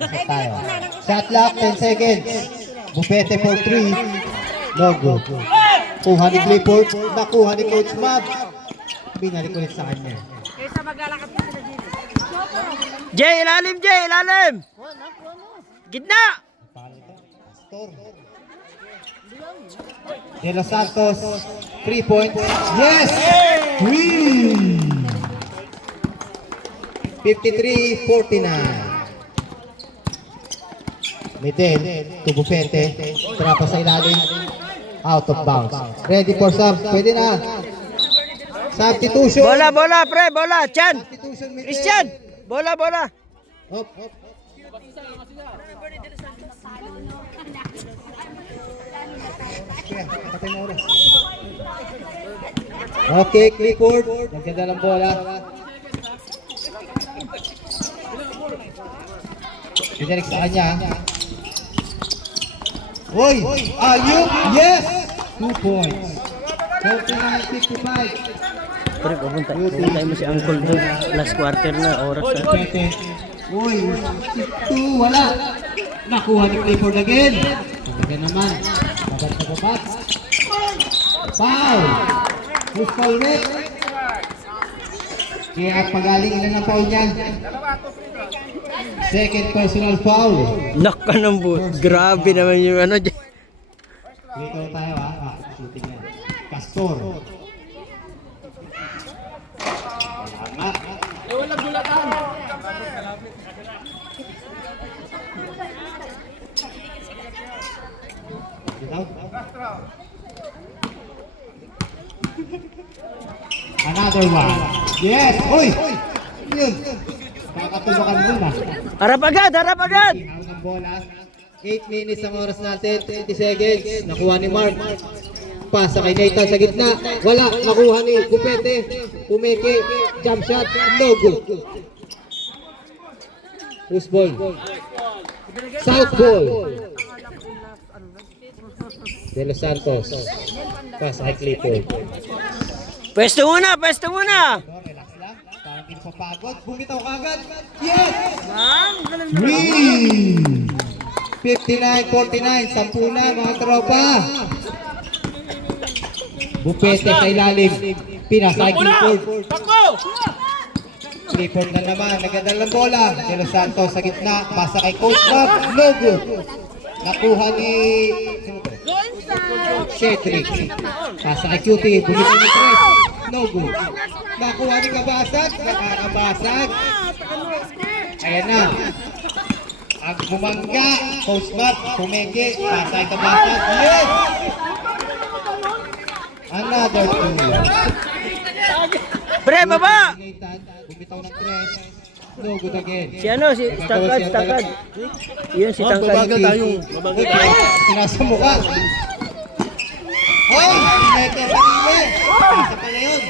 Isip tayo. Shot clock, 10 seconds. Bupete for 3. No good. Kuha ni Clifford. Nakuha ni Coach Mab. Binalik ulit sa kanya. Jay, ilalim, Jay, ilalim. Gitna. De Los Santos, 3 points. Yes! Win! 53-49. Medel, Tubupete, trapa sa ilalim, out of bounds. Ready for sub, pwede na. Substitution. Bola, bola, pre, bola. Chan. Substitution, Medel. Christian. Bola, bola. Hop, hop. Okay, Clifford. Nagkanda ng bola. Pinalik sa kanya. Uy! Ayun! Yes! 2 points. 49-55. Pre, pupunta mo si Uncle doon. Last quarter na, oras na. Uy! 2, wala. Nakuha ni Clifford again. Again naman. Bagat sa babat. Foul! Who's foul red? Kaya pagaling ilan ang foul niya? Second personal foul. Naka ng boot. Grabe naman yung ano dyan. Dito tayo ha. Shooting yan. Pastor. Walang gulatan! Another one. Yes! Uy! Yun! Pakatubakan dun ha. Harap agad, harap agad. Hawak ng bola. 8 minutes ang oras natin. 20 seconds. Nakuha ni Mark. Pasa kay Nathan sa gitna. Wala. Nakuha ni Kupete. Pumeke. Jump shot. No good. Who's ball? South ball. De Los Santos. Pasa kay Clifford. Pwesto muna, pwesto muna. Relax lang. Parang hindi papagod. Bumitaw kagad. Yes! Win! 59-49, 10 na mga tropa. Bupete sa ilalim. Pinasa kay Clifford. Clifford na naman, nagdadala ng bola. De Los Santos sa gitna, pasa kay Coach Bob. No good. Nakuha ni Cedric. Pasa kay Cutie, bumili ni Chris. No good. Nakuha ni Kabasag, nakakabasag. Ayan na. Ang bumangga, Coach Bob, pumeke, pasa kay Kabasag. Yes! Another two. Pre, baba! Bumitaw ng tres. No good again. Si ano, si Tangkad. Yun, si Tangkad. Mabagal tayo. Sinasa mukha. Oh! Pineke sa ile. Isa pala yun.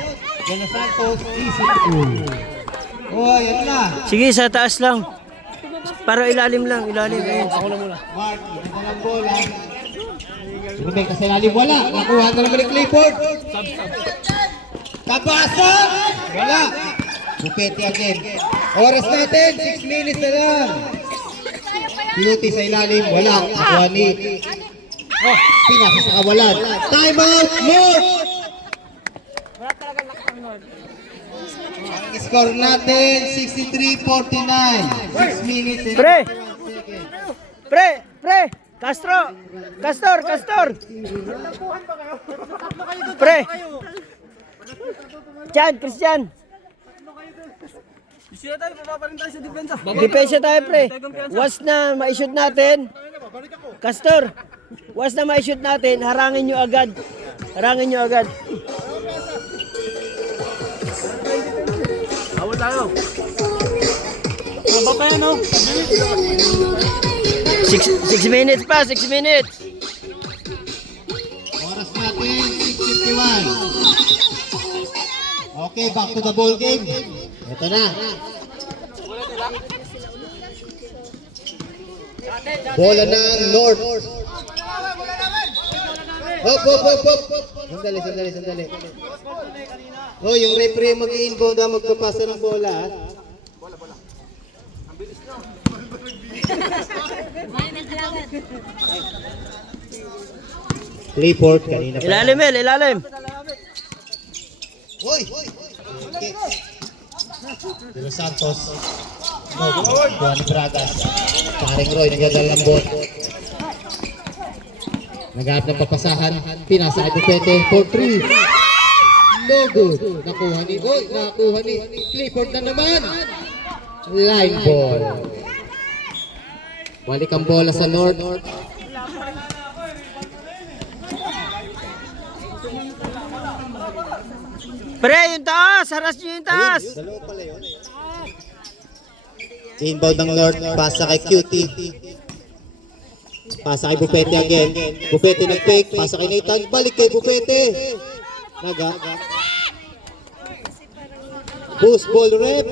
De Los Santos, easy two. Oh, yan na. Sige, sa taas lang. Para ilalim lang, ilalim. Ayun. Mark, ito lang bola. Rumay kasi lalim, wala. Nakuha na naman ni Clifford. Tabasa! Wala. Bupete again. Oras natin, 6 minutes na lang. Beauty sa ilalim, wala. Nakuha ni Pinasa sa kawalan. Time out, North! Ang score natin, 63-49. 6 minutes and Pre! Pre! Castor! Pre! Christian! Sila tayo, baba pa rin tayo sa depensa. Depensa tayo, pre. Once na ma-shoot natin, Castor, once na ma-shoot natin, harangin nyo agad. Awal tayo. Baba pa yan, oh. 6 minutes pa, 6 minutes. oras natin, 6:51. Okay, back to the ball game. Ito na. Bola ng North. Hop. Sandali. Oh, yung referee mag-i-inbound na magpapasa ng bola. Clifford kanina pa. Ilalim. Hoy! Okay. De Los Santos. No, Juan Bragas. Paring Roy, nagdadala ng bot. Naghahanap ng papasahan. Pinasa kay Bupete for 3. No good. Nakuha ni Clifford na naman. Line ball. Balik ang bola sa North. Pre, yung taas! Haras nyo yung taas! Dalawa pala yun. Inbound ng North, pasa kay Cutie. Pasa kay Bupete again. Bupete nag-fake, pasa kay Nathan, balik kay Bupete. Boost ball rep.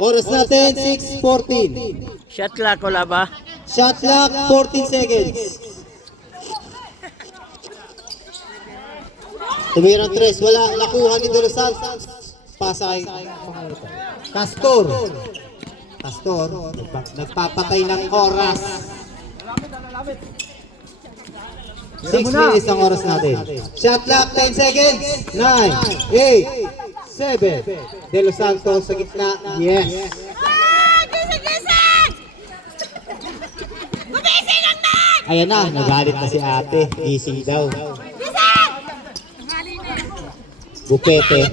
Oras natin, 6:14. Shot clock, wala ba? Shot clock, 14 seconds. Tumirang tres, wala. Nakuha ni De Los Santos. Pasa kay Castor. Nagpapatay ng oras. 6 minutes ang oras natin. Shot clock, 10 seconds. 9, 8, 7. De Los Santos sa gitna. Yes. Ayan na, nagalit na si ate. Gising daw. Bupete.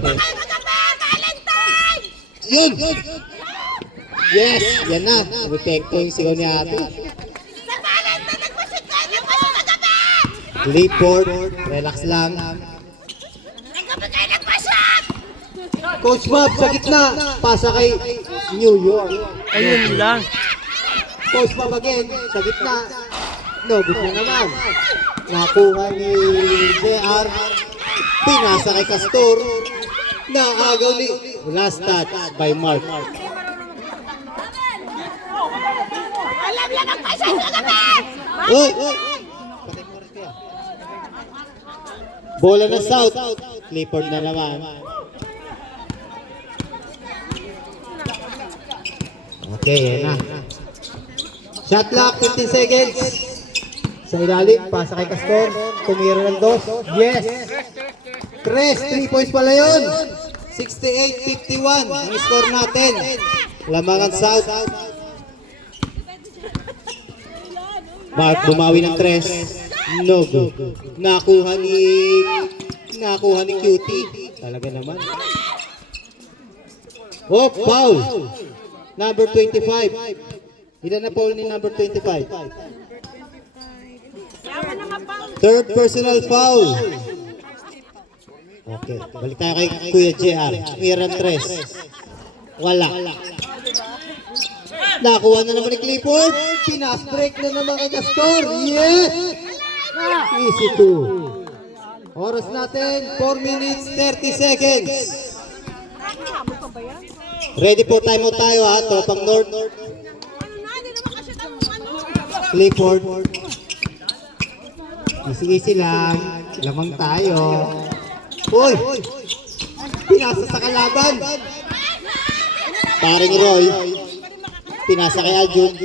Yun! Yes! Yan na. Epekto yung sigaw ni ate. Clifford. Relax lang. Coach Bob sa gitna. Pasa kay New York. Ayun lang. Coach Bob again. Sa gitna. No, good na naman. Nakuha ni JR. Pinasa kay Castor. Naagaw ni last touch by Mark. Oy! Bola na South. Clifford na naman. Okay, yan na. Shot clock, 15 seconds. Sa ilalim, pasa kay Castor. Tumira ng 2. Yes! 3 points pala yun. 68-51 ang score natin. Lamangan South. Mark bumawi ng 3. No good. Nakuha ni Cutie. Talaga naman. Oh, foul. Number 25. Ilan na foul ni number 25? Third personal foul. Okay, balik tayo kay Kuya JR. Tumira ng 3. Wala. Nakuha na naman ni Clifford. Pinas break na naman kay Castor. Yes! Easy 2. Oras natin, 4 minutes, 30 seconds. Ready for timeout tayo ha, Tropang North. Clifford. Easy lang. Lamang tayo. Uy! Pinasa sa kalaban. Paring Roy. Pinasa kay Aljun.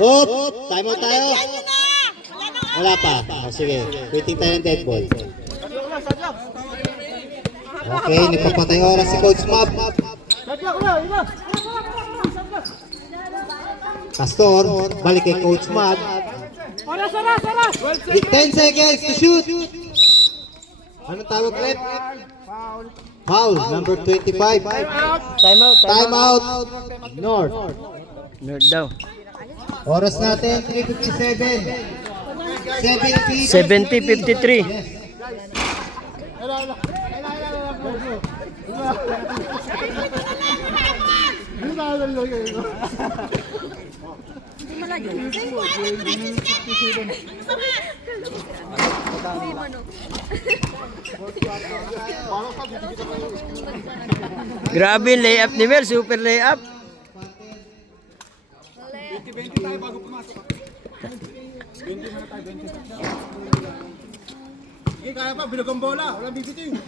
Oh! Timeout tayo. Wala pa. Oh, sige. Waiting tayo ng dead ball. Okay, nagpapatay oras si Coach Mab. Castor, balik kay Coach Mab. 10 seconds to shoot. Anong tawag ulit? Foul, number 25. Time out. North. North daw. Oras natin, 3:57. 70-53. Grabe yung layup ni Mel, super layup. Hindi kaya pa, bilog ang bola. Walang bibiting.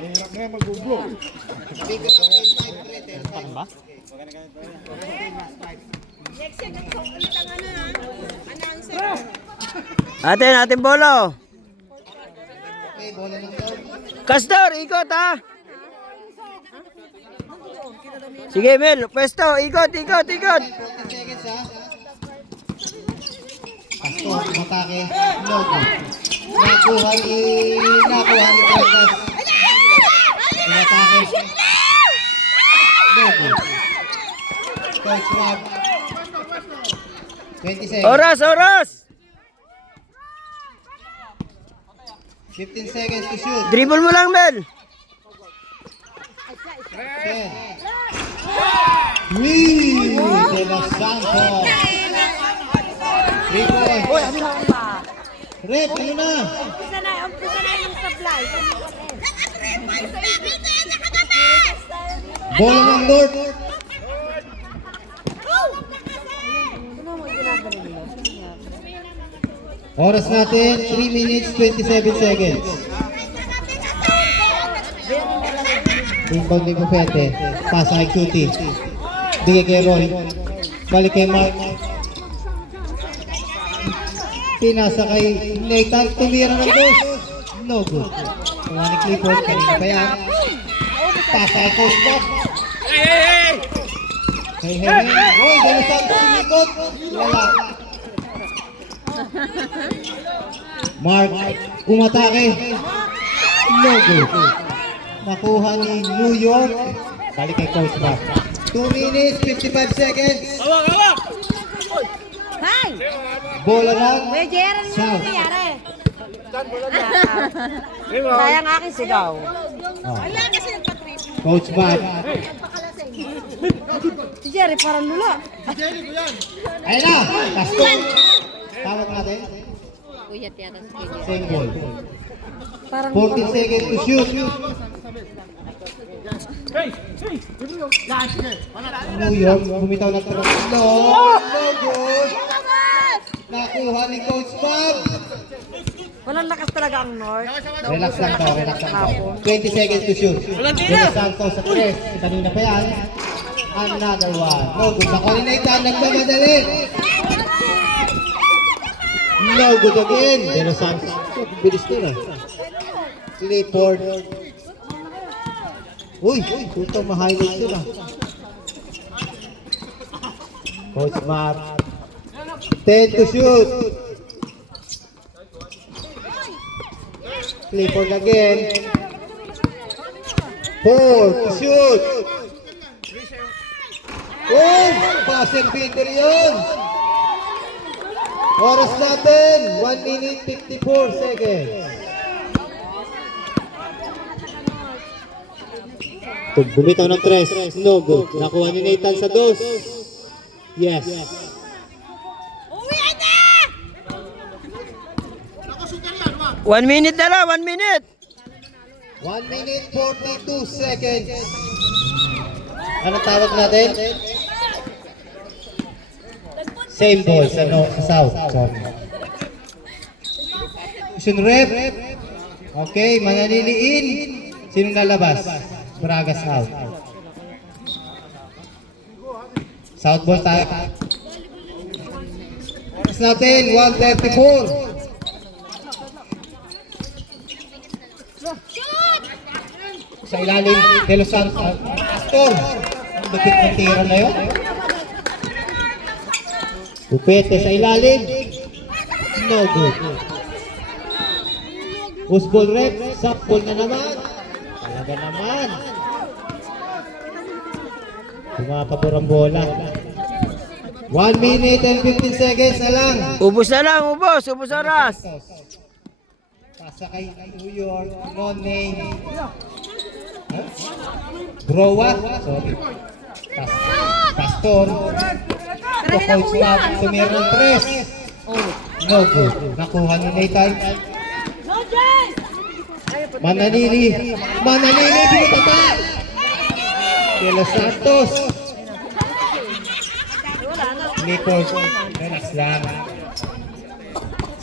Hirap na mag-ubro. Atin bolo. Castor, ikot ha. Sige Mel, pwesto, ikot. Castor, matake. Logo. Nakuha ni Frances. Matake. Logo. Coach Rob. 20 seconds. Oras. 15 seconds to shoot. Dribble mo lang Mel. 10. Wee! De Los Santos. 3 points. Red, ano na? Umpisa na yung supply. Bola ng Lord. Oras natin, 3 minutes, 27 seconds. Inbound ni Bufete. Pasa kay Cutie. Bigay kay Roy. Balik kay Mark. Pinasa kay Nathan. Tumira ng 2. No good. Kuha ni Clifford. Kanina pa yan. Pasa kay Coach Bob. Hey, Roy, dahil saan ito sumikot? Wala. Mark, umatake. No good. Nakuha ni New York. Balik kay Coach Bob. 2 minutes, 55 seconds. Hi! Bola lang. Kuya Jer, ano South. nangyayari? Sayang aking sigaw. Wala kasi yung patrip. Coach Bob. Si Jerry parang lula. Ayun na. Castor. Tawag natin. Kuya tiyata sa kanya. Same ball. Parang 14 seconds to shoot. New York, bumitaw na tulog. No good. Nakuha ni Coach Bob. walang lakas talaga ang North. Relax lang to. 20 seconds to shoot. De Los Santos sa 3. Kanina pa yan. Another one. No good. Nakuha ni Nathan. Nagmamadali. No good again. Pero Santos. Bilis nila. Clifford. Uy, ito ma-highlight sila. Coach Mark. 10 to shoot. Clifford again. 4 to shoot. Oh, buzzer beater yun. Oras natin, 1 minute 54 seconds. Bumitaw ng 3. No good. Nakuha ni Nathan sa 2. Yes. Uwi na! 1 minute na lang, 1 minute. 1 minute 42 seconds. Ano tawag natin? Same ball sa South. Sorry. Mission rep. Okay, mananiliin. Sino lalabas? Bragas out. South ball tayo. Oras natin, 1:34. Sa ilalim, De Los Santos. Pastor. Lupit ng tira na yun. Upete sa ilalim. No good. Usball rep. Sakball na naman. Talaga naman. Pumapabor ang bola. 1 minute and 15 seconds na lang. Ubus na lang, ubus oras. Pasa kay New York. No name. Browa. Sorry. Pastor. Ito coach na. Tumira ng 3. No good. Nakuha ni Nathan. Mananili. Mananili. Binutata. De Los Santos. Clifford. Relax lang.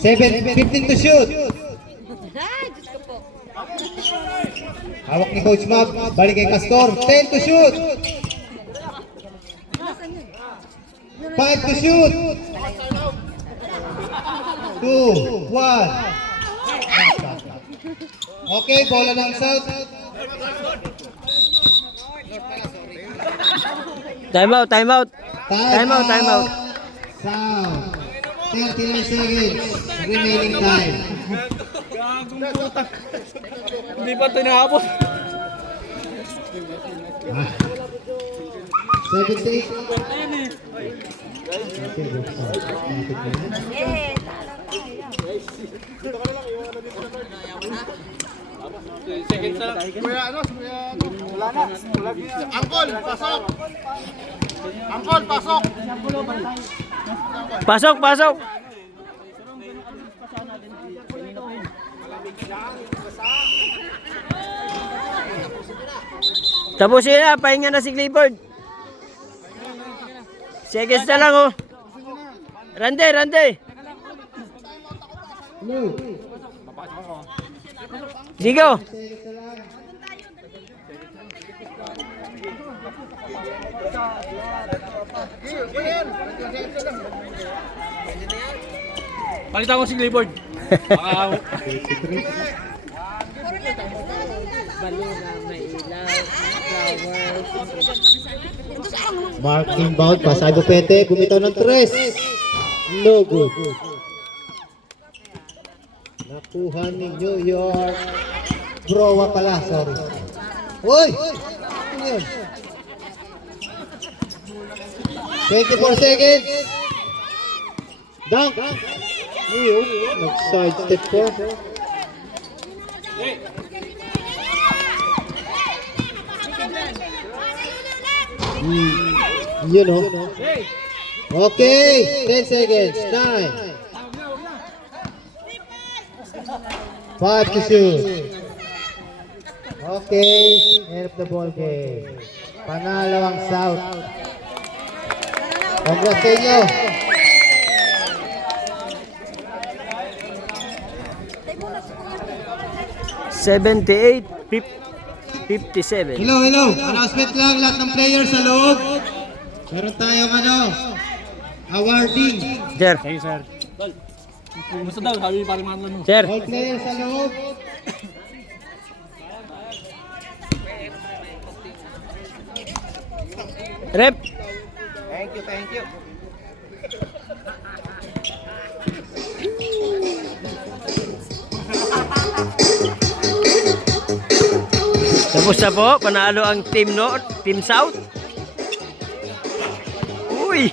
15 to shoot. Hawak ni Coach Mab. Balik kay Castor. 10 to shoot. 5 to shoot. 2, 1. Okay, bola ng South. Time out. Time out. South. 39 seconds. Remaining time. Hindi pa ito nahabot. 78. Second na lang. Angkol, pasok! Angkol, pasok! Pasok. Tapusin na, pahinga na si Clifford. Seconds na lang, oh. Rande. Sigo. Palitan ko si Clifford. Mark inbound. Pasay Bupete. Bumitaw ng 3. No good. Nakuha ni New York. Browa pala. Sorry. Uy! Ano yun? 24 seconds. Dunk. Nag-sidestep ko. You know. Okay. 10 seconds. 9. 5 to shoot. Okay. End of the ball game. Panalo ang South. Congrats sa inyo. 57. Hello. Announcement lang lahat ng players sa loob. Meron tayong awarding. Sir. Gusto daw, sabi parang mga ano. Sir. All players sa loob. Rep. Thank you. Tapos na po, panalo ang Team North, Team South. Uy!